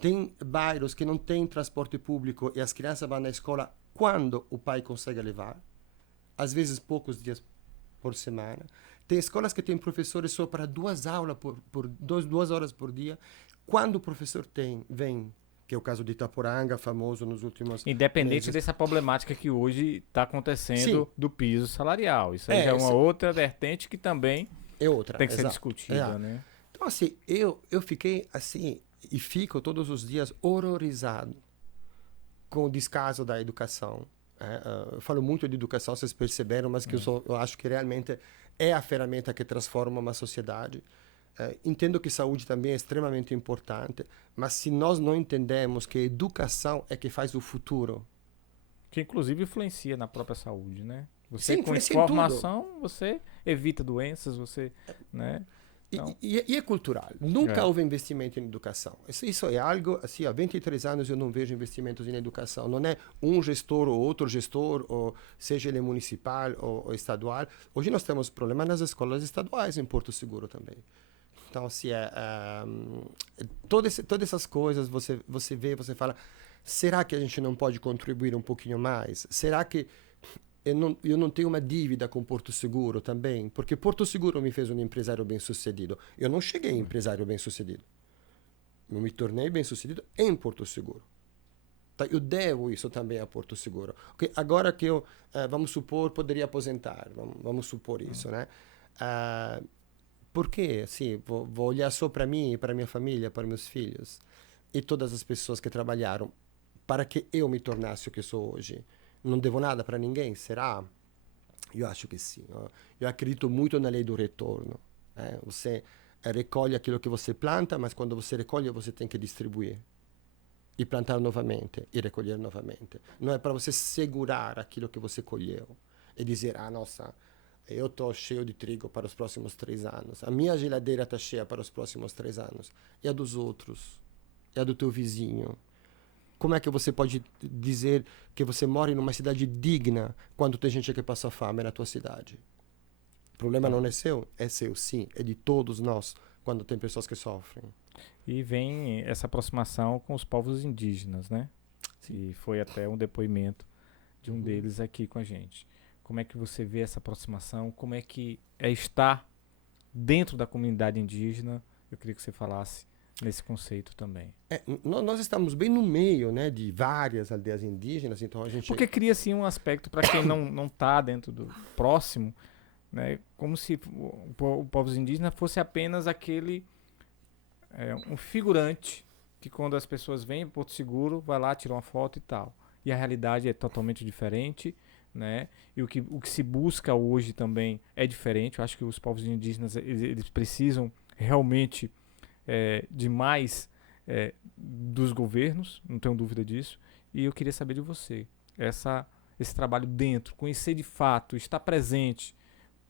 Tem bairros que não têm transporte público e as crianças vão na escola quando o pai consegue levar. Às vezes poucos dias por semana. Tem escolas que têm professores só para 2 aulas por 2 horas por dia. Quando o professor vem, que é o caso de Itaporanga, famoso nos últimos Independente meses. dessa problemática que hoje está acontecendo. Sim. Do piso salarial. Isso aí já é uma outra vertente que também tem que ser discutida, né? Então, assim, eu fiquei assim, e fico todos os dias horrorizado com o descaso da educação. Eu falo muito de educação, vocês perceberam, mas que eu acho que realmente é a ferramenta que transforma uma sociedade. Entendo que saúde também é extremamente importante, mas se nós não entendemos que a educação é que faz o futuro... Que inclusive influencia na própria saúde, né? Você, sim, com informação, você evita doenças, você... né? Então... E é cultural. Nunca houve investimento em educação. Isso é algo, assim, há 23 anos eu não vejo investimentos em educação. Não é um gestor ou outro gestor, ou seja ele municipal ou estadual. Hoje nós temos problemas nas escolas estaduais em Porto Seguro também. Então, assim, todas essas coisas você vê, você fala, será que a gente não pode contribuir um pouquinho mais? Será que eu não tenho uma dívida com Porto Seguro também, porque Porto Seguro me fez um empresário bem-sucedido. Eu não cheguei a empresário bem-sucedido. Eu me tornei bem-sucedido em Porto Seguro. Tá? Eu devo isso também a Porto Seguro. Okay? Agora que eu, vamos supor, poderia aposentar, vamos supor isso, né? Porque, assim, vou olhar só para mim, para minha família, para meus filhos e todas as pessoas que trabalharam para que eu me tornasse o que sou hoje. Não devo nada para ninguém? Será? Eu acho que sim. Eu acredito muito na lei do retorno. Você recolhe aquilo que você planta, mas quando você recolhe, você tem que distribuir. E plantar novamente, e recolher novamente. Não é para você segurar aquilo que você colheu e dizer, nossa, eu estou cheio de trigo para os próximos 3 anos. A minha geladeira está cheia para os próximos 3 anos. E a dos outros? E a do teu vizinho? Como é que você pode dizer que você mora em uma cidade digna quando tem gente que passa fome na tua cidade? O problema não é seu sim, é de todos nós quando tem pessoas que sofrem. E vem essa aproximação com os povos indígenas, né? Sim. E foi até um depoimento de um deles aqui com a gente. Como é que você vê essa aproximação? Como é que é estar dentro da comunidade indígena? Eu queria que você falasse nesse conceito também. Nós estamos bem no meio, né, de várias aldeias indígenas, então a gente... Porque cria, assim, um aspecto para quem não está dentro do próximo, né, como se o povos indígenas fosse apenas aquele... um figurante que quando as pessoas vêm em Porto Seguro, vai lá, tira uma foto e tal. E a realidade é totalmente diferente, né? E o que se busca hoje também é diferente. Eu acho que os povos indígenas eles precisam realmente de mais dos governos, não tenho dúvida disso. E eu queria saber de você, esse trabalho dentro, conhecer de fato, estar presente,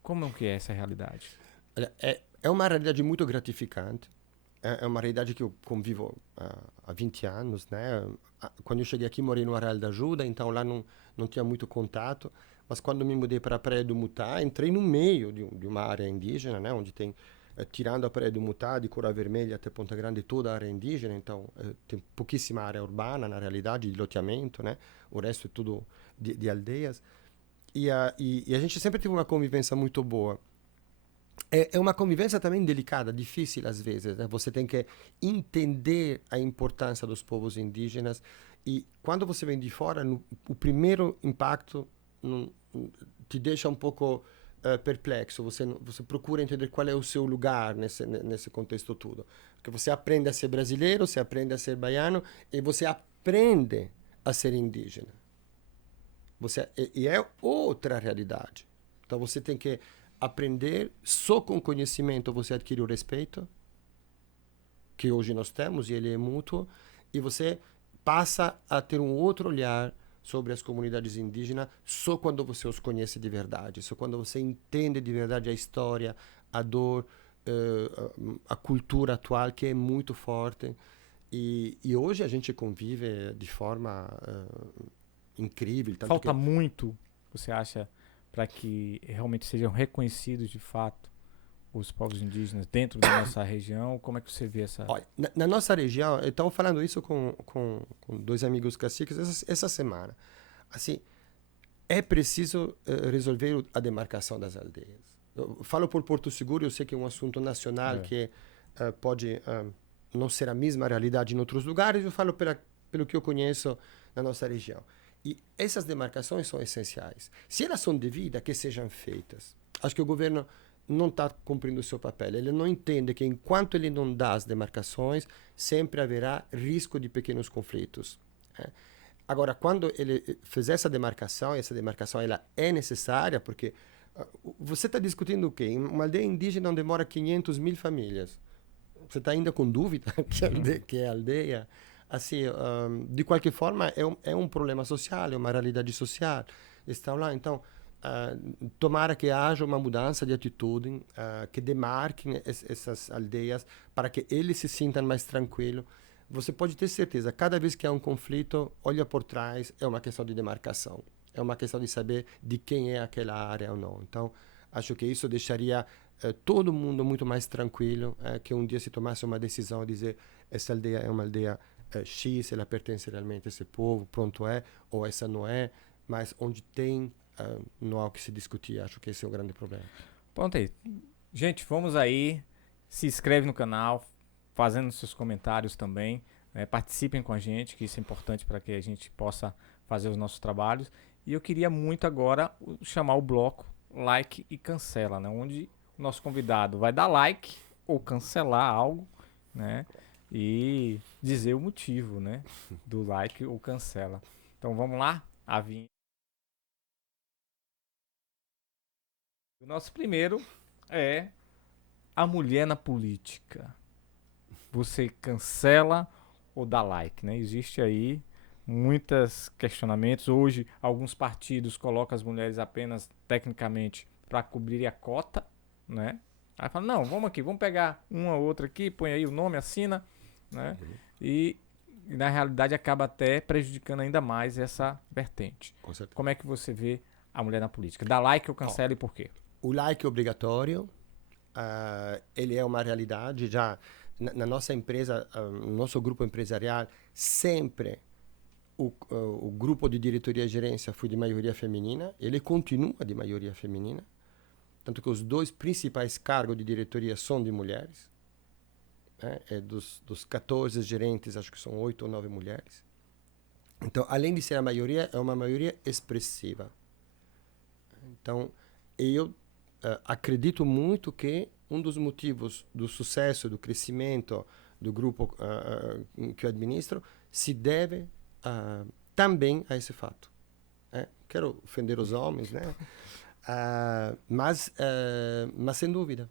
como é que é essa realidade? É uma realidade muito gratificante. É uma realidade que eu convivo há 20 anos, né? Quando eu cheguei aqui, morei no Arraial da Ajuda, então lá não tinha muito contato. Mas quando me mudei para a Praia do Mutá, entrei no meio de uma área indígena, né? Onde tem, tirando a Praia do Mutá, de Cora Vermelha até Ponta Grande, toda a área indígena. Então, tem pouquíssima área urbana, na realidade, de loteamento, né? O resto é tudo de aldeias. E a gente sempre teve uma convivência muito boa. É uma convivência também delicada, difícil às vezes, né? Você tem que entender a importância dos povos indígenas e quando você vem de fora, o primeiro impacto te deixa um pouco perplexo. Você procura entender qual é o seu lugar nesse contexto todo. Porque você aprende a ser brasileiro, você aprende a ser baiano e você aprende a ser indígena. E é outra realidade. Então você tem que aprender, só com conhecimento você adquire o respeito, que hoje nós temos, e ele é mútuo, e você passa a ter um outro olhar sobre as comunidades indígenas só quando você os conhece de verdade, só quando você entende de verdade a história, a dor, a cultura atual, que é muito forte. E hoje a gente convive de forma incrível. Tanto Falta muito, você acha, para que realmente sejam reconhecidos de fato os povos indígenas dentro da nossa região? Como é que você vê essa... Olha, na nossa região, eu estava falando isso com 2 amigos caciques essa semana. Assim, é preciso resolver a demarcação das aldeias. Eu falo por Porto Seguro, eu sei que é um assunto nacional que pode não ser a mesma realidade em outros lugares, eu falo pelo que eu conheço na nossa região. E essas demarcações são essenciais. Se elas são devidas, que sejam feitas. Acho que o governo não está cumprindo o seu papel. Ele não entende que enquanto ele não dá as demarcações, sempre haverá risco de pequenos conflitos. Agora, quando ele fizer essa demarcação ela é necessária, porque você está discutindo o quê? Em uma aldeia indígena onde mora 500.000 famílias. Você está ainda com dúvida que é aldeia? Assim, de qualquer forma, é um problema social, é uma realidade social. Estão lá, então, tomara que haja uma mudança de atitude, que demarquem essas aldeias para que eles se sintam mais tranquilos. Você pode ter certeza, cada vez que há um conflito, olha por trás, é uma questão de demarcação. É uma questão de saber de quem é aquela área ou não. Então, acho que isso deixaria todo mundo muito mais tranquilo, que um dia se tomasse uma decisão de dizer essa aldeia é uma aldeia X, ela pertence realmente a esse povo, pronto ou essa não é, mas onde tem não há o que se discutir. Acho que esse é o grande problema. Pronto aí. Gente, vamos aí. Se inscreve no canal, fazendo seus comentários também. Participem com a gente, que isso é importante para que a gente possa fazer os nossos trabalhos. E eu queria muito agora chamar o bloco Like e Cancela, né? Onde o nosso convidado vai dar like ou cancelar algo, né? E dizer o motivo, né? Do like ou cancela. Então vamos lá? A vinheta. O nosso primeiro é a mulher na política. Você cancela ou dá like, né? Existe aí muitos questionamentos. Hoje, alguns partidos colocam as mulheres apenas, tecnicamente, para cobrir a cota, né? Aí fala, não, vamos aqui, vamos pegar uma ou outra aqui, põe aí o nome, assina, né? E na realidade acaba até prejudicando ainda mais essa vertente. Com certeza. Como é que você vê a mulher na política? Dá like ou cancela e por quê? O like é obrigatório, ele é uma realidade. Já na nossa empresa, no nosso grupo empresarial, sempre o grupo de diretoria e gerência foi de maioria feminina, ele continua de maioria feminina, tanto que os 2 principais cargos de diretoria são de mulheres. Dos 14 gerentes, acho que são 8 ou 9 mulheres. Então, além de ser a maioria, é uma maioria expressiva. Então, eu acredito muito que um dos motivos do sucesso, do crescimento do grupo que eu administro, se deve também a esse fato. Quero ofender os homens, né? Mas sem dúvida,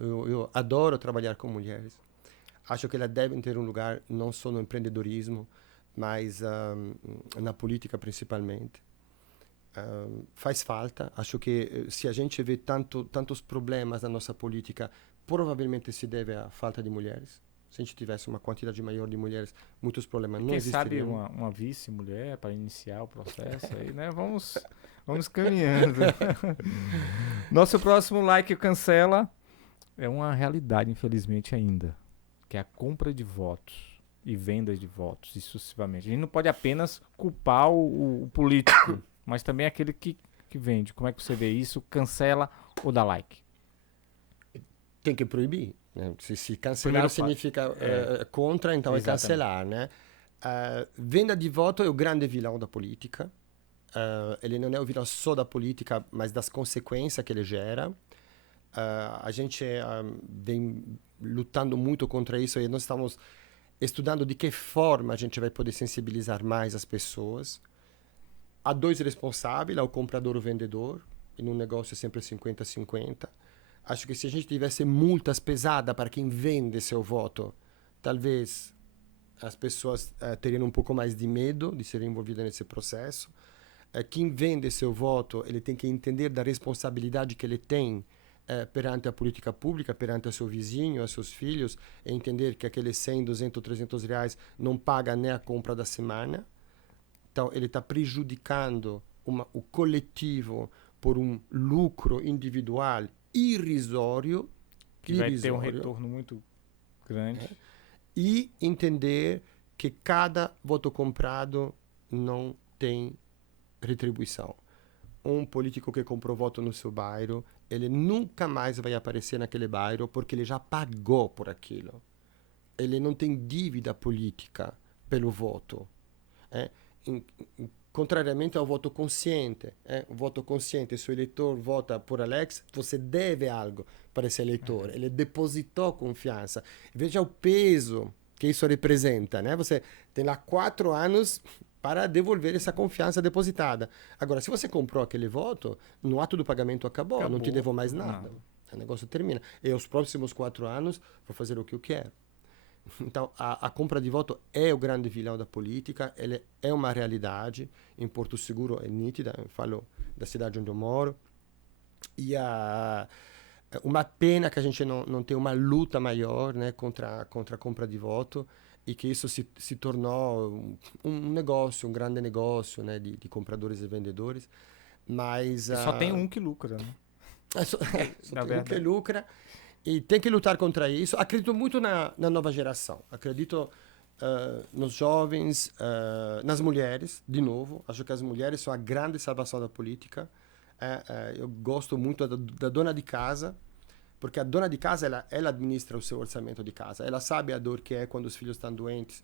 eu adoro trabalhar com mulheres. Acho que elas devem ter um lugar não só no empreendedorismo, mas na política principalmente. Faz falta. Acho que se a gente vê tantos problemas na nossa política, provavelmente se deve à falta de mulheres. Se a gente tivesse uma quantidade maior de mulheres, muitos problemas não existiriam. Quem sabe uma vice-mulher para iniciar o processo aí, né? Vamos caminhando. Nosso próximo like e cancela é uma realidade, infelizmente, ainda, que é a compra de votos e vendas de votos, e sucessivamente. A gente não pode apenas culpar o político, mas também aquele que vende. Como é que você vê isso? Cancela ou dá like? Tem que proibir. Né? Se cancelar significa contra, então exatamente. É cancelar. Né? Venda de voto é o grande vilão da política. Ele não é o vilão só da política, mas das consequências que ele gera. A gente vem lutando muito contra isso e nós estamos estudando de que forma a gente vai poder sensibilizar mais as pessoas. Há 2 responsáveis, o comprador e o vendedor, e no negócio é sempre 50-50. Acho que se a gente tivesse multas pesadas para quem vende seu voto, talvez as pessoas teriam um pouco mais de medo de serem envolvidas nesse processo. Quem vende seu voto, ele tem que entender da responsabilidade que ele tem perante a política pública, perante o seu vizinho, os seus filhos, e entender que aqueles 100, 200, 300 reais não paga nem a compra da semana. Então, ele está prejudicando o coletivo por um lucro individual irrisório. Que vai ter um retorno muito grande. E entender que cada voto comprado não tem retribuição. Um político que comprou voto no seu bairro, ele nunca mais vai aparecer naquele bairro porque ele já pagou por aquilo. Ele não tem dívida política pelo voto. Contrariamente ao voto consciente. O voto consciente, se o eleitor vota por Alex, você deve algo para esse eleitor. Ele depositou confiança. Veja o peso que isso representa. Né? Você tem lá 4 anos para devolver essa confiança depositada. Agora, se você comprou aquele voto, no ato do pagamento acabou. Não te devo mais nada. O negócio termina. E os próximos 4 anos, vou fazer o que eu quero. Então, a compra de voto é o grande vilão da política, ele é uma realidade. Em Porto Seguro é nítida, eu falo da cidade onde eu moro. E uma pena que a gente não tem uma luta maior, né, contra a compra de voto, e que isso se tornou um negócio, um grande negócio, né, de compradores e vendedores. Mas só tem um que lucra, né? Só tem um que lucra. E tem que lutar contra isso. Acredito muito na nova geração. Acredito nos jovens, nas mulheres, de novo. Acho que as mulheres são a grande salvação da política. Eu gosto muito da dona de casa, porque a dona de casa, ela administra o seu orçamento de casa. Ela sabe a dor que é quando os filhos estão doentes,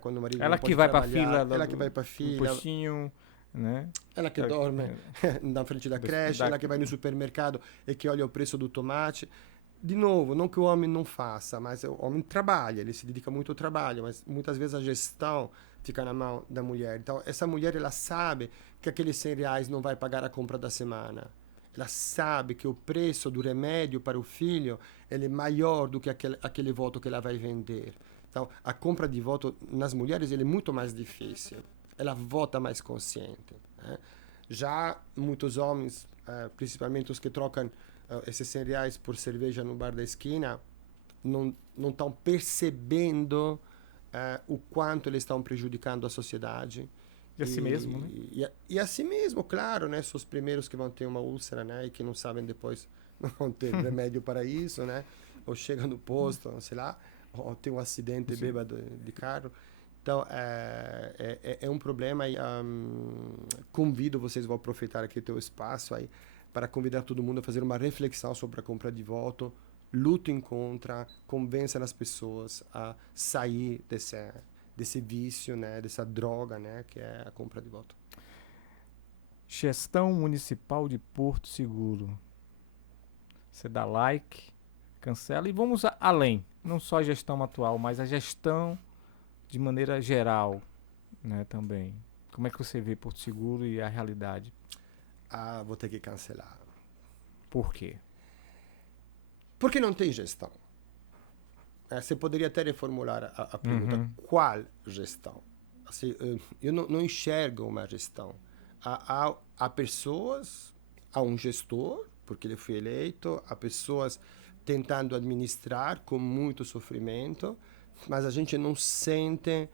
quando o marido Ela não que pode vai para trabalhar. fila, Ela que vai para a fila. postinho, né? Ela que dorme na frente da creche, ela que vai no supermercado e que olha o preço do tomate. De novo, não que o homem não faça, mas o homem trabalha, ele se dedica muito ao trabalho, mas muitas vezes a gestão fica na mão da mulher. Então, essa mulher, ela sabe que aqueles R$100 não vai pagar a compra da semana. Ela sabe que o preço do remédio para o filho ele é maior do que aquele voto que ela vai vender. Então, a compra de voto nas mulheres ele é muito mais difícil. Ela vota mais consciente, né? Já muitos homens, principalmente os que trocam esses R$100 por cerveja no bar da esquina, não estão percebendo o quanto eles estão prejudicando a sociedade. E a si mesmo, né? E a si mesmo, claro, né? São os primeiros que vão ter uma úlcera, né? E que não sabem depois, não vão ter remédio para isso, né? Ou chega no posto, sei lá, ou tem um acidente bêbado de carro. Então, é um problema e convido vocês, vou aproveitar aqui o teu espaço aí, para convidar todo mundo a fazer uma reflexão sobre a compra de voto, lutem contra, convençam as pessoas a sair desse vício, né, dessa droga, né, que é a compra de voto. Gestão Municipal de Porto Seguro. Você dá like, cancela e vamos além. Não só a gestão atual, mas a gestão de maneira geral, né, também. Como é que você vê Porto Seguro e a realidade? Vou ter que cancelar. Por quê? Porque não tem gestão. Você poderia até reformular a pergunta, qual gestão? Assim, eu não enxergo uma gestão. Há pessoas, há um gestor, porque ele foi eleito, há pessoas tentando administrar com muito sofrimento, mas a gente não sente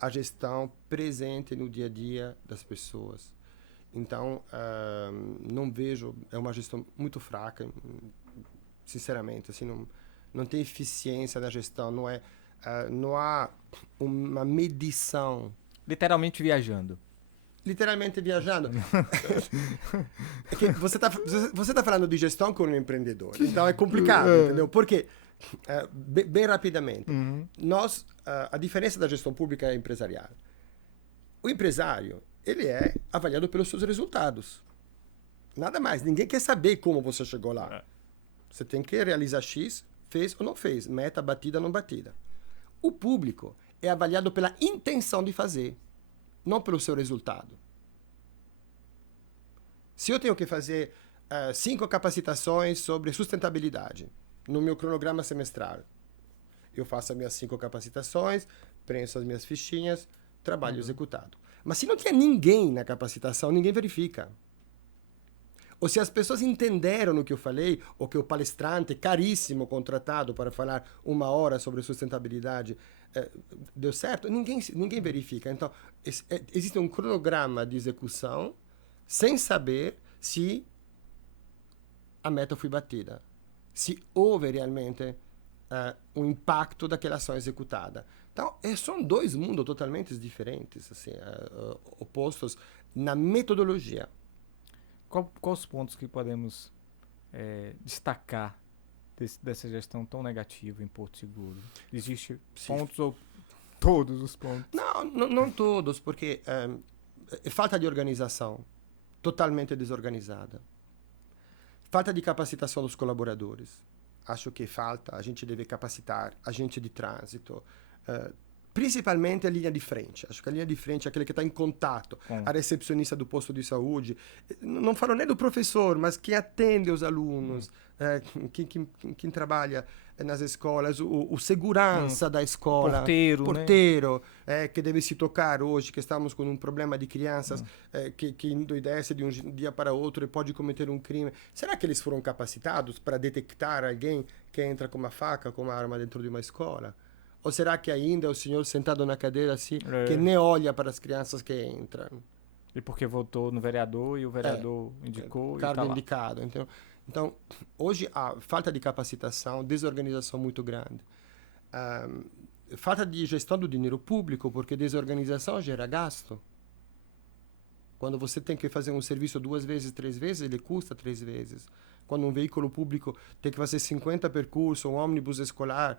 a gestão presente no dia a dia das pessoas. Então, não vejo, é uma gestão muito fraca, sinceramente, assim, não tem eficiência na gestão, não há uma medição. Literalmente viajando. Literalmente viajando. É que você tá falando de gestão com um empreendedor, então é complicado, entendeu? Porque, bem rapidamente, a diferença da gestão pública é empresarial. O empresário, ele é avaliado pelos seus resultados. Nada mais. Ninguém quer saber como você chegou lá. Você tem que realizar X, fez ou não fez. Meta batida ou não batida. O público é avaliado pela intenção de fazer, não pelo seu resultado. Se eu tenho que fazer 5 capacitações sobre sustentabilidade no meu cronograma semestral, eu faço as minhas 5 capacitações, preencho as minhas fichinhas, trabalho executado. Mas se não tinha ninguém na capacitação, ninguém verifica. Ou se as pessoas entenderam no que eu falei, ou que o palestrante caríssimo contratado para falar 1 hora sobre sustentabilidade deu certo, ninguém verifica. Então, existe um cronograma de execução sem saber se a meta foi batida, se houve realmente um impacto daquela ação executada. Então, são 2 mundos totalmente diferentes, assim, opostos na metodologia. Quais os pontos que podemos destacar dessa gestão tão negativa em Porto Seguro? Existem pontos ou todos os pontos? Não todos, porque é falta de organização, totalmente desorganizada. Falta de capacitação dos colaboradores. Acho que a gente deve capacitar agente de trânsito, principalmente a linha de frente. Acho que a linha de frente é aquele que está em contato, a recepcionista do posto de saúde. Não falo nem do professor, mas quem atende os alunos, quem trabalha nas escolas, o segurança da escola. Porteiro, né? Que deve se tocar hoje, que estamos com um problema de crianças que endoidece de um dia para outro e pode cometer um crime. Será que eles foram capacitados para detectar alguém que entra com uma faca, com uma arma dentro de uma escola? Ou será que ainda é o senhor sentado na cadeira assim, que nem olha para as crianças que entram? E porque votou no vereador e o vereador indicou e cargo tá lá. indicado. Então, hoje há falta de capacitação, desorganização muito grande. falta de gestão do dinheiro público, porque desorganização gera gasto. Quando você tem que fazer um serviço 2 vezes, 3 vezes, ele custa 3 vezes. Quando um veículo público tem que fazer 50 percursos, um ônibus escolar,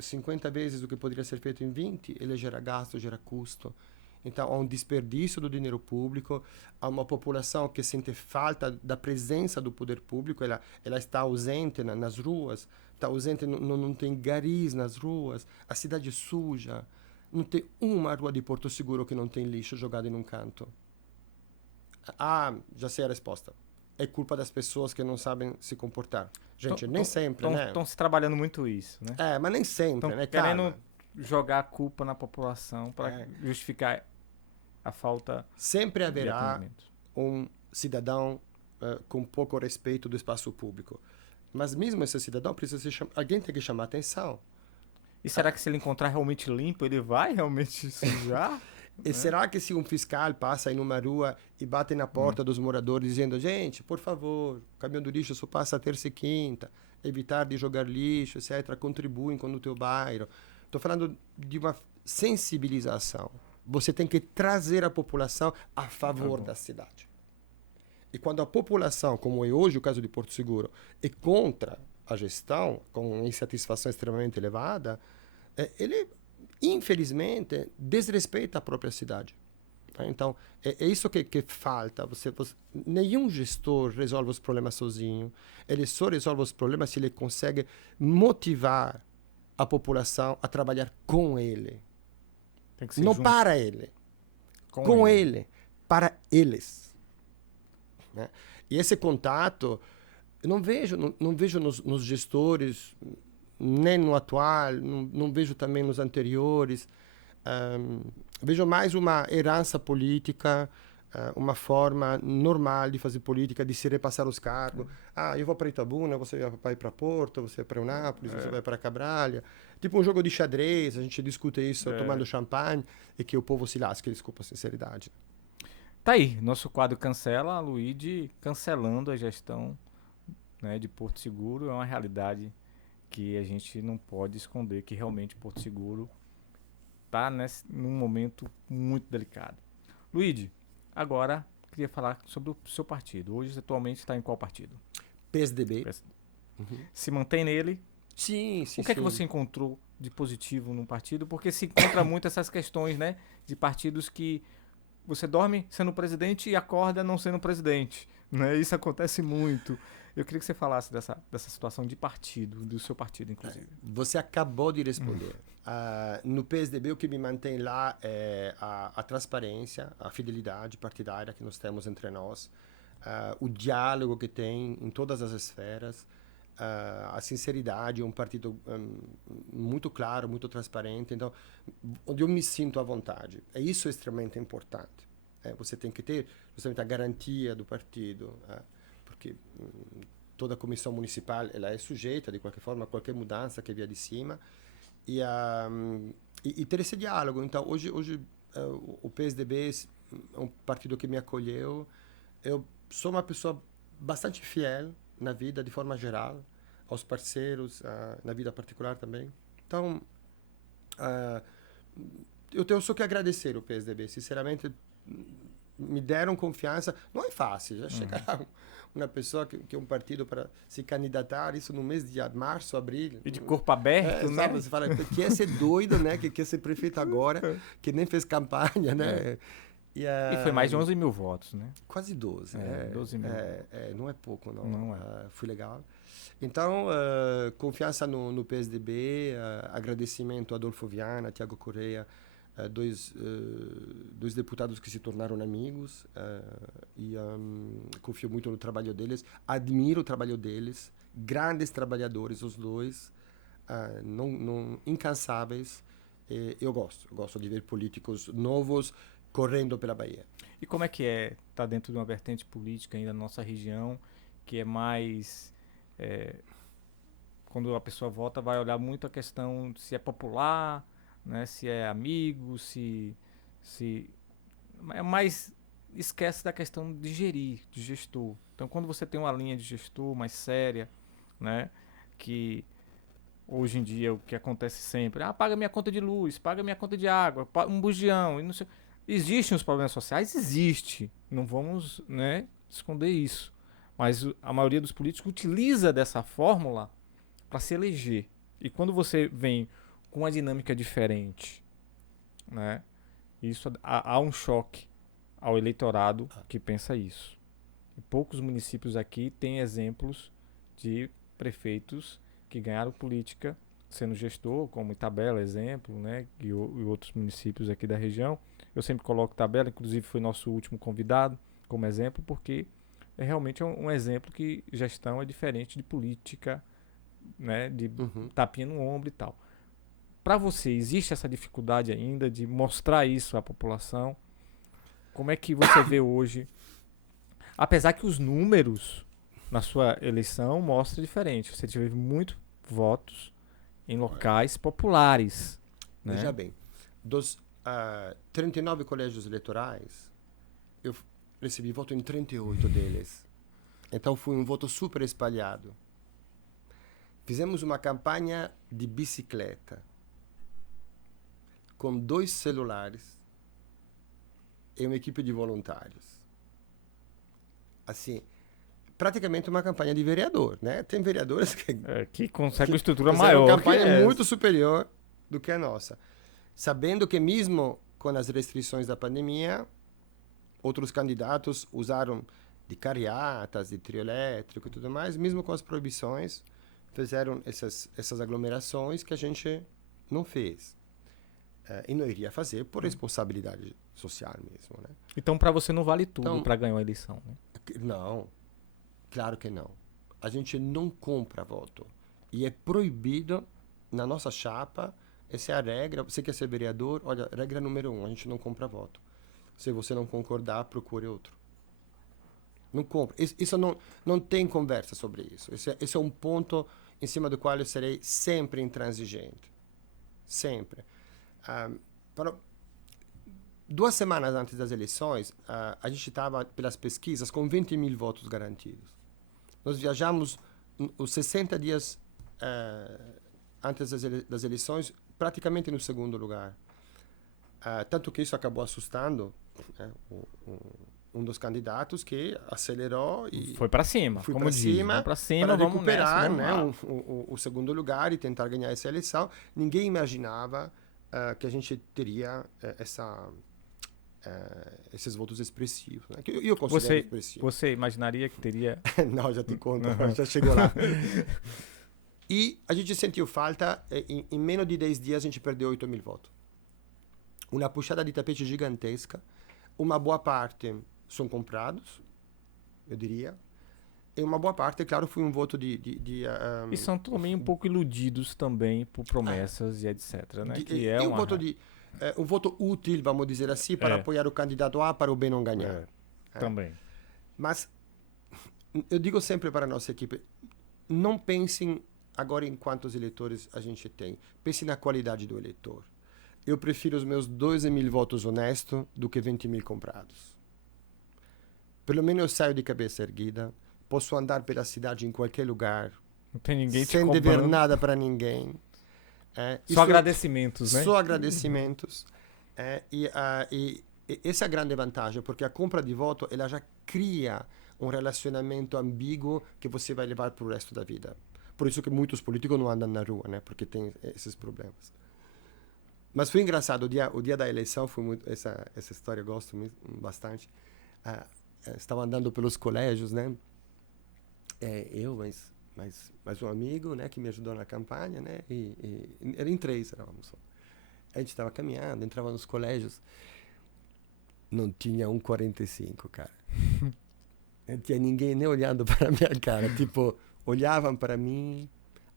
50 vezes o que poderia ser feito em 20, ele gera gasto, gera custo. Então, há um desperdício do dinheiro público, há uma população que sente falta da presença do poder público, ela está ausente nas ruas, está ausente, não tem garis nas ruas, a cidade é suja, não tem uma rua de Porto Seguro que não tem lixo jogado em um canto. Já sei a resposta. É culpa das pessoas que não sabem se comportar. Gente, nem sempre, né? Estão se trabalhando muito isso, né? Mas nem sempre, né? Querendo jogar a culpa na população para justificar a falta sempre de haverá atendimento. um cidadão com pouco respeito do espaço público. Mas mesmo esse cidadão precisa alguém tem que chamar atenção. E será que se ele encontrar realmente limpo, ele vai realmente sujar? E será que se um fiscal passa em uma rua e bate na porta dos moradores dizendo, gente, por favor, o caminhão do lixo só passa terça e quinta, evitar de jogar lixo, etc., contribuem com o teu bairro. Estou falando de uma sensibilização. Você tem que trazer a população a favor da cidade. E quando a população, como é hoje o caso de Porto Seguro, é contra a gestão, com insatisfação extremamente elevada, ele, infelizmente, desrespeita a própria cidade. Então, é isso que falta. Nenhum gestor resolve os problemas sozinho. Ele só resolve os problemas se ele consegue motivar a população a trabalhar com ele. Tem que ser Não junto. para ele. Com ele. Para eles. Né? E esse contato, eu não vejo nos gestores, nem no atual, não vejo também nos anteriores. Vejo mais uma herança política, uma forma normal de fazer política, de se repassar os cargos. Eu vou para Itabuna, você vai para Porto, você vai para Eunápolis, você vai para Cabralha. Tipo um jogo de xadrez, a gente discute isso tomando champanhe e que o povo se lasque, desculpa a sinceridade. Tá aí, nosso quadro Cancela, a Luigi cancelando a gestão, né, de Porto Seguro. É uma realidade que a gente não pode esconder, que realmente Porto Seguro está num momento muito delicado. Luigi, agora queria falar sobre o seu partido. Hoje, atualmente, está em qual partido? PSDB. Se mantém nele? Sim. O que é que você encontrou de positivo no partido? Porque se encontra muito essas questões, né, de partidos que você dorme sendo presidente e acorda não sendo presidente, né? Isso acontece muito. Eu queria que você falasse dessa situação de partido, do seu partido, inclusive. Você acabou de responder. No PSDB, o que me mantém lá é a transparência, a fidelidade partidária que nós temos entre nós, o diálogo que tem em todas as esferas, a sinceridade, um partido muito claro, muito transparente, então, onde eu me sinto à vontade. E isso é extremamente importante. Você tem que ter justamente a garantia do partido, porque toda a comissão municipal ela é sujeita, de qualquer forma, a qualquer mudança que vier de cima, e ter esse diálogo. Então, hoje o PSDB é um partido que me acolheu. Eu sou uma pessoa bastante fiel na vida, de forma geral, aos parceiros, na vida particular também. Então, eu tenho só que agradecer o PSDB. Sinceramente, me deram confiança. Não é fácil, já chegará uma pessoa que é um partido para se candidatar, isso no mês de março, abril. E de corpo aberto, né? Sabe, você fala, que é ser doido, né? Que quer ser prefeito agora, que nem fez campanha, né? E foi mais de 11 mil votos, né? Quase 12. 12 mil. Não é pouco, não. Não é. Foi legal. Então, confiança no PSDB, agradecimento a Adolfo Viana, a Tiago Correia, dois deputados que se tornaram amigos, e confio muito no trabalho deles, admiro o trabalho deles, grandes trabalhadores os dois, incansáveis. Eu gosto de ver políticos novos correndo pela Bahia. E como é que estar dentro de uma vertente política ainda na nossa região, que é mais... quando a pessoa vota, vai olhar muito a questão de se é popular, né, se é amigo, se mas esquece da questão de gerir, de gestor. Então, quando você tem uma linha de gestor mais séria, né, que hoje em dia, o que acontece sempre. Paga minha conta de luz, paga minha conta de água, um bugião. E não sei. Existem os problemas sociais? Existe. Não vamos, né, esconder isso. Mas a maioria dos políticos utiliza dessa fórmula para se eleger. E quando você vem com uma dinâmica diferente, né, isso há um choque ao eleitorado que pensa isso. E poucos municípios aqui têm exemplos de prefeitos que ganharam política sendo gestor, como Itabela, exemplo, né, e outros municípios aqui da região. Eu sempre coloco Itabela, inclusive foi nosso último convidado como exemplo, porque é realmente um exemplo que gestão é diferente de política, né, de tapinha no ombro e tal. Para você, existe essa dificuldade ainda de mostrar isso à população? Como é que você vê hoje? Apesar que os números na sua eleição mostram diferente. Você teve muitos votos em locais populares. Né? Veja bem, dos 39 colégios eleitorais, eu recebi voto em 38 deles. Então foi um voto super espalhado. Fizemos uma campanha de bicicleta com 2 celulares e uma equipe de voluntários. Assim, praticamente uma campanha de vereador, né? Tem vereadores que conseguem uma estrutura maior. Uma campanha muito superior do que a nossa. Sabendo que mesmo com as restrições da pandemia, outros candidatos usaram de carreatas, de trio elétrico e tudo mais, mesmo com as proibições, fizeram essas aglomerações que a gente não fez. E não iria fazer por responsabilidade social mesmo, né? Então, para você não vale tudo para ganhar uma eleição, né? Não, claro que não. A gente não compra voto. E é proibido na nossa chapa, essa é a regra. Você quer ser vereador? Olha, regra número 1, a gente não compra voto. Se você não concordar, procure outro. Não compra. Isso não tem conversa sobre isso. Esse é um ponto em cima do qual eu serei sempre intransigente. Sempre. 2 semanas antes das eleições, a gente estava, pelas pesquisas, com 20 mil votos garantidos. Nós viajamos os 60 dias antes das eleições, praticamente no segundo lugar. Tanto que isso acabou assustando um dos candidatos que acelerou e foi para cima, foi como para diz, cima, para cima, para recuperar, nessa, o segundo lugar e tentar ganhar essa eleição. Ninguém imaginava que a gente teria esses votos expressivos, né? Que eu considero expressivos. Você imaginaria que teria? Não, já te conto, já chegou lá. E a gente sentiu falta, em menos de 10 dias a gente perdeu 8 mil votos. Uma puxada de tapete gigantesca. Uma boa parte são comprados, eu diria. E uma boa parte, claro, foi um voto e são também um pouco iludidos também por promessas e etc. Né? Que é um voto útil, vamos dizer assim, para apoiar o candidato A para o B não ganhar. Também. Mas eu digo sempre para a nossa equipe, não pensem agora em quantos eleitores a gente tem. Pense na qualidade do eleitor. Eu prefiro os meus 12 mil votos honestos do que 20 mil comprados. Pelo menos eu saio de cabeça erguida, posso andar pela cidade em qualquer lugar, não tem ninguém sem dever nada para ninguém. Só agradecimentos, né? Só agradecimentos. E essa é a grande vantagem, porque a compra de voto ela já cria um relacionamento ambíguo que você vai levar para o resto da vida. Por isso que muitos políticos não andam na rua, né? Porque tem esses problemas. Mas foi engraçado, o dia da eleição foi muito, essa história eu gosto bastante. Estava andando pelos colégios, né? Eu, mais um amigo, né, que me ajudou na campanha, né? E era em 3, éramos só. A gente estava caminhando, entrava nos colégios, não tinha 1,45, cara. Não tinha ninguém nem olhando para a minha cara, tipo, olhavam para mim,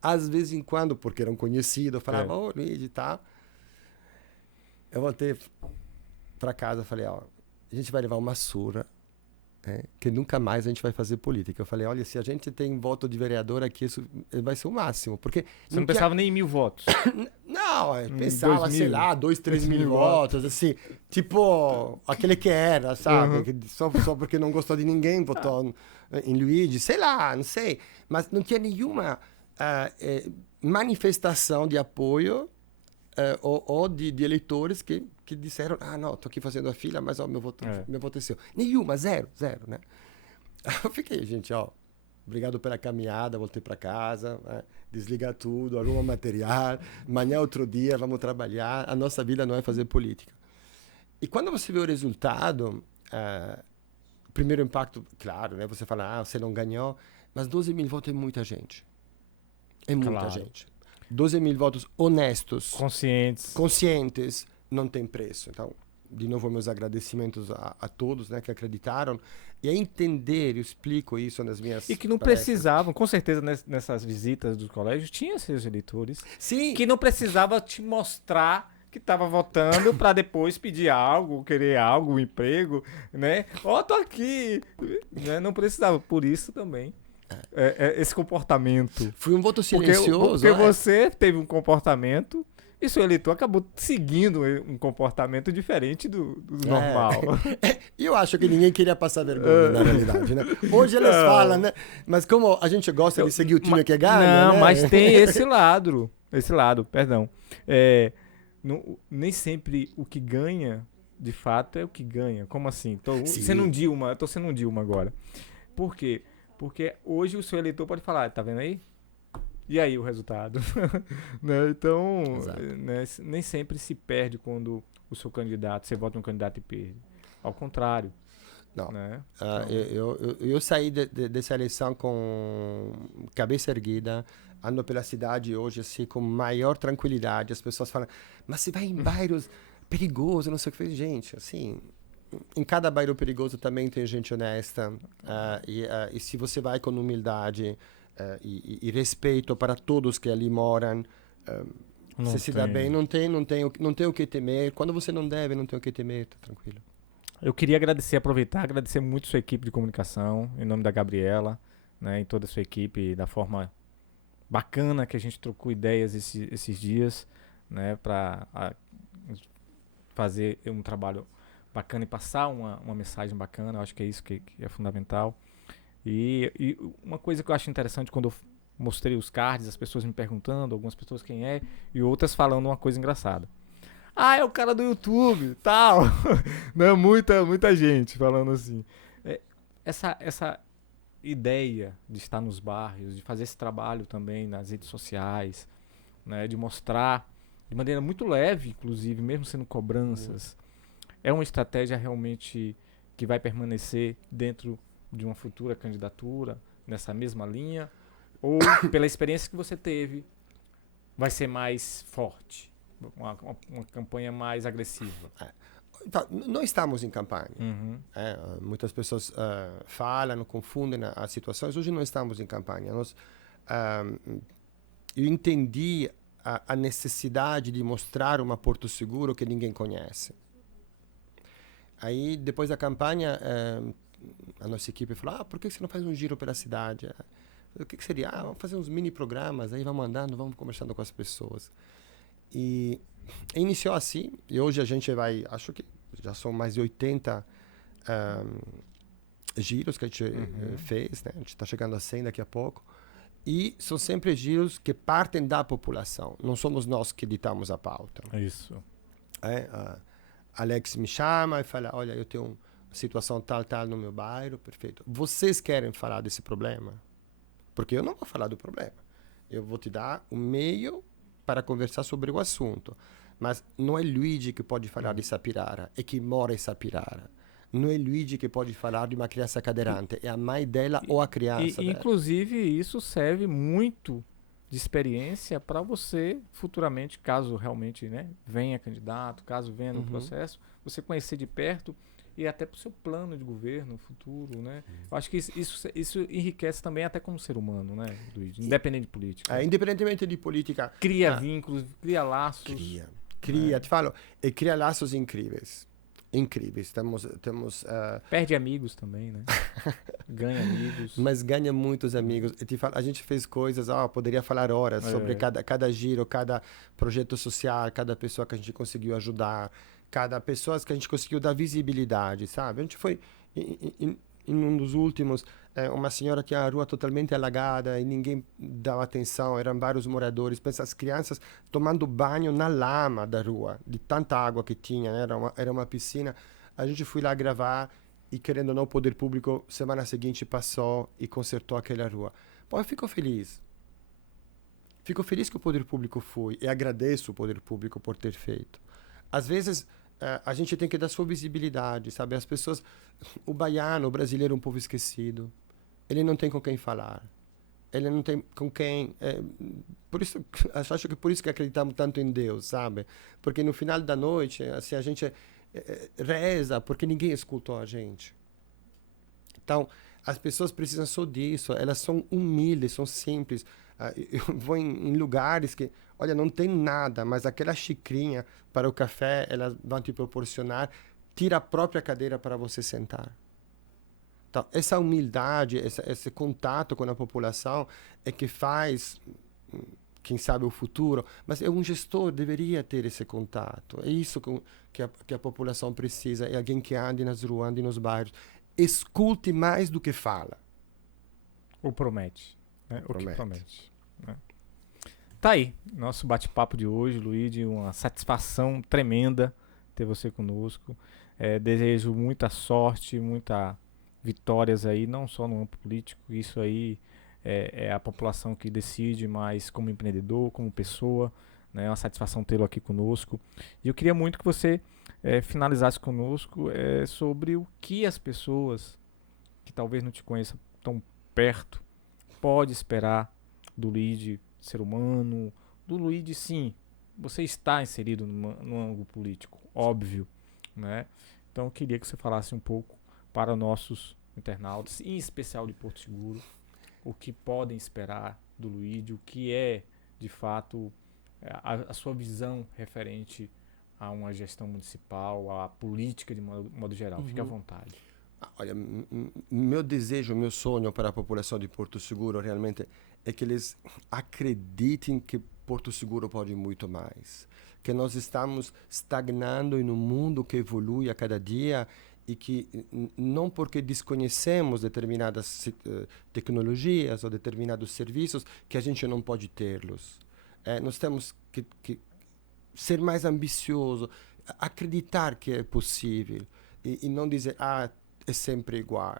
às vezes em quando, porque eram conhecidos, falavam, ô, Luiz e tal. Eu voltei para casa e falei, ó, a gente vai levar uma surra, que nunca mais a gente vai fazer política. Eu falei, olha, se a gente tem voto de vereador aqui, isso vai ser o máximo. Porque você não pensava nem em 1.000 votos? Não, eu pensava, sei lá, 2, 3 mil votos, assim. Tipo, aquele que era, sabe? Que só porque não gostou de ninguém, votou em Luigi, sei lá, não sei. Mas não tinha nenhuma manifestação de apoio ou de eleitores que disseram, não, estou aqui fazendo a fila, mas meu voto é seu. Nenhuma, zero, né? Eu fiquei, gente, obrigado pela caminhada, voltei para casa, desliga tudo, arruma material, amanhã outro dia, vamos trabalhar, a nossa vida não é fazer política. E quando você vê o resultado, o primeiro impacto, claro, né? Você fala, você não ganhou, mas 12 mil votos é muita gente. É muita gente. 12 mil votos honestos. Conscientes, não tem preço. Então, de novo, meus agradecimentos a todos, né, que acreditaram. E a entender, eu explico isso nas minhas... E que não precisavam, com certeza, nessas visitas dos colégios, tinha seus eleitores. Sim. Que não precisava te mostrar que estava votando para depois pedir algo, querer algo, um emprego, né? Tô aqui. Né? Não precisava. Por isso também. Esse comportamento. Foi um voto silencioso. Porque você teve um comportamento e seu eleitor acabou seguindo um comportamento diferente do normal. E eu acho que ninguém queria passar vergonha, na realidade, né? Hoje eles falam, né? Mas como a gente gosta de seguir o time que ganha, não, né? mas tem esse lado, perdão. Nem sempre o que ganha, de fato, é o que ganha. Como assim? Tô sendo um Dilma agora. Por quê? Porque hoje o seu eleitor pode falar, tá vendo aí? E aí o resultado? Né? Então, né, nem sempre se perde quando o seu candidato, você vota um candidato e perde. Ao contrário. Não. Né? Eu saí dessa eleição com cabeça erguida, ando pela cidade hoje assim, com maior tranquilidade. As pessoas falam, mas você vai em bairros perigosos, não sei o que. Gente, assim, em cada bairro perigoso também tem gente honesta. E se você vai com humildade e respeito para todos que ali moram, você se dá bem, não tem o que temer. Quando você não deve, não tem o que temer, tá tranquilo. Eu queria agradecer muito sua equipe de comunicação, em nome da Gabriela, né, e toda a sua equipe, da forma bacana que a gente trocou ideias esses dias, né, para fazer um trabalho bacana e passar uma mensagem bacana. Eu acho que é isso que é fundamental. E uma coisa que eu acho interessante, quando eu mostrei os cards, as pessoas me perguntando, algumas pessoas quem é, e outras falando uma coisa engraçada. É o cara do YouTube, tal. Né? Muita gente falando assim. Essa ideia de estar nos bairros, de fazer esse trabalho também nas redes sociais, né? De mostrar de maneira muito leve, inclusive, mesmo sendo cobranças, é uma estratégia realmente que vai permanecer dentro de uma futura candidatura, nessa mesma linha? Ou, pela experiência que você teve, vai ser mais forte? Uma campanha mais agressiva? Nós estamos em campanha. Muitas pessoas falam, confundem as situações. Hoje não estamos em campanha. Eu entendi a necessidade de mostrar um Porto Seguro que ninguém conhece. Aí, depois da campanha, a nossa equipe falou, por que você não faz um giro pela cidade? O que seria? Vamos fazer uns mini programas, aí vamos andando, vamos conversando com as pessoas. E iniciou assim, e hoje a gente acho que já são mais de 80 giros que a gente fez, né? A gente está chegando a 100 daqui a pouco. E são sempre giros que partem da população, não somos nós que ditamos a pauta. Isso. Alex me chama e fala, olha, eu tenho uma situação tal no meu bairro, perfeito. Vocês querem falar desse problema? Porque eu não vou falar do problema. Eu vou te dar um meio para conversar sobre o assunto. Mas não é Luigi que pode falar de Sapirara, é que mora em Sapirara. Não é Luigi que pode falar de uma criança cadeirante, é a mãe dela ou a criança dela. Inclusive, isso serve muito de experiência para você futuramente, caso realmente, né, venha candidato, caso venha no processo, você conhecer de perto e até para o seu plano de governo futuro, né? Eu acho que isso enriquece também até como ser humano, né, Luigi? Independente de política. Independentemente de política. Cria vínculos, cria laços. Cria, te falo, e cria laços incríveis. Incríveis. Temos perde amigos também, né? Ganha amigos. Mas ganha muitos amigos. E te falo, a gente fez coisas, poderia falar horas sobre cada giro, cada projeto social, cada pessoa que a gente conseguiu ajudar, cada pessoa que a gente conseguiu dar visibilidade, sabe? A gente foi em um dos últimos, uma senhora tinha a rua totalmente alagada e ninguém dava atenção, eram vários moradores. Pensa, as crianças tomando banho na lama da rua, de tanta água que tinha, né? Era uma piscina. A gente foi lá gravar e, querendo ou não, o poder público, semana seguinte, passou e consertou aquela rua. Pô, eu fico feliz. Fico feliz que o poder público foi e agradeço o poder público por ter feito. Às vezes, a gente tem que dar sua visibilidade, sabe? As pessoas... O baiano, o brasileiro, é um povo esquecido. Ele não tem com quem falar. Ele não tem com quem... por isso, acho que por isso que acreditamos tanto em Deus, sabe? Porque no final da noite, assim, a gente reza porque ninguém escutou a gente. Então, as pessoas precisam só disso. Elas são humildes, são simples. Eu vou em lugares que, olha, não tem nada, mas aquela xicrinha para o café, elas vão te proporcionar, tira a própria cadeira para você sentar. Então, essa humildade, esse contato com a população é que faz, quem sabe, o futuro. Mas um gestor deveria ter esse contato. É isso que a população precisa. É alguém que ande nas ruas, ande nos bairros. Escute mais do que fala. Ou promete. Né? O Promete. que promete. Né? Tá aí, nosso bate-papo de hoje, Luigi, uma satisfação tremenda ter você conosco. Desejo muita sorte, muita vitórias aí, não só no âmbito político, isso aí é a população que decide, mas como empreendedor, como pessoa, né, é uma satisfação tê-lo aqui conosco. E eu queria muito que você finalizasse conosco sobre o que as pessoas que talvez não te conheçam tão perto pode esperar do Luigi ser humano, do Luigi, sim, você está inserido no ângulo político, óbvio, né? Então eu queria que você falasse um pouco para nossos internautas, em especial de Porto Seguro, o que podem esperar do Luigi, o que é, de fato, a sua visão referente a uma gestão municipal, a política de modo geral. Fique à vontade. Olha, meu desejo, meu sonho para a população de Porto Seguro realmente é que eles acreditem que Porto Seguro pode muito mais. Que nós estamos estagnando em um mundo que evolui a cada dia e que não porque desconhecemos determinadas tecnologias ou determinados serviços que a gente não pode tê-los. Nós temos que ser mais ambicioso, acreditar que é possível e não dizer, é sempre igual.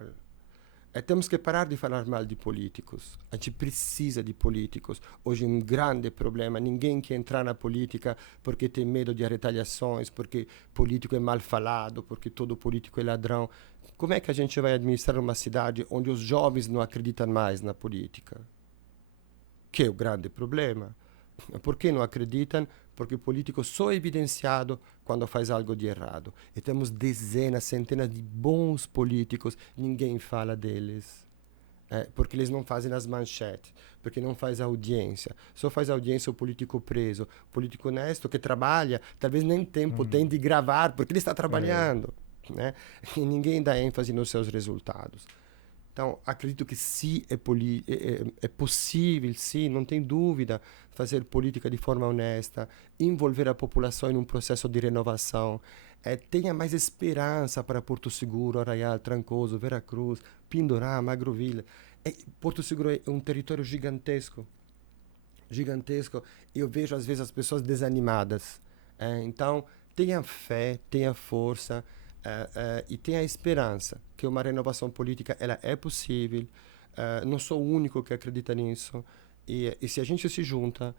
Temos que parar de falar mal de políticos. A gente precisa de políticos. Hoje é um grande problema. Ninguém quer entrar na política porque tem medo de retaliações, porque político é mal falado, porque todo político é ladrão. Como é que a gente vai administrar uma cidade onde os jovens não acreditam mais na política? Que é o grande problema. Por que não acreditam? Porque o político só é evidenciado quando faz algo de errado. E temos dezenas, centenas de bons políticos, ninguém fala deles. Porque eles não fazem as manchetes, porque não faz audiência. Só faz audiência o político preso. O político honesto que trabalha, talvez nem tempo tem de gravar, porque ele está trabalhando. Né? E ninguém dá ênfase nos seus resultados. Então, acredito que sim, é possível, sim, não tem dúvida, fazer política de forma honesta, envolver a população em um processo de renovação. Tenha mais esperança para Porto Seguro, Arraial, Trancoso, Veracruz, Pindorá, Magroville. Porto Seguro é um território gigantesco. Gigantesco. E eu vejo, às vezes, as pessoas desanimadas. Então, tenha fé, tenha força. E tenha esperança que uma renovação política ela é possível. Não sou o único que acredita nisso. E se a gente se junta,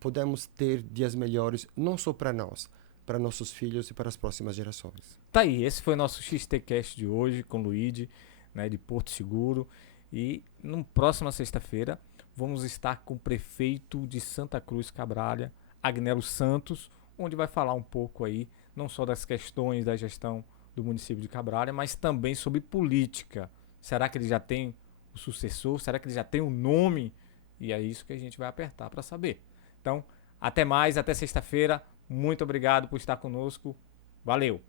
podemos ter dias melhores, não só para nós, para nossos filhos e para as próximas gerações. Tá aí, esse foi o nosso XTcast de hoje com o Luigi, né, de Porto Seguro. E na próxima sexta-feira vamos estar com o prefeito de Santa Cruz Cabralha, Agnello Santos, onde vai falar um pouco aí não só das questões da gestão do município de Cabralha, mas também sobre política. Será que ele já tem o sucessor? Será que ele já tem o nome? E é isso que a gente vai apertar para saber. Então, até mais, até sexta-feira. Muito obrigado por estar conosco. Valeu!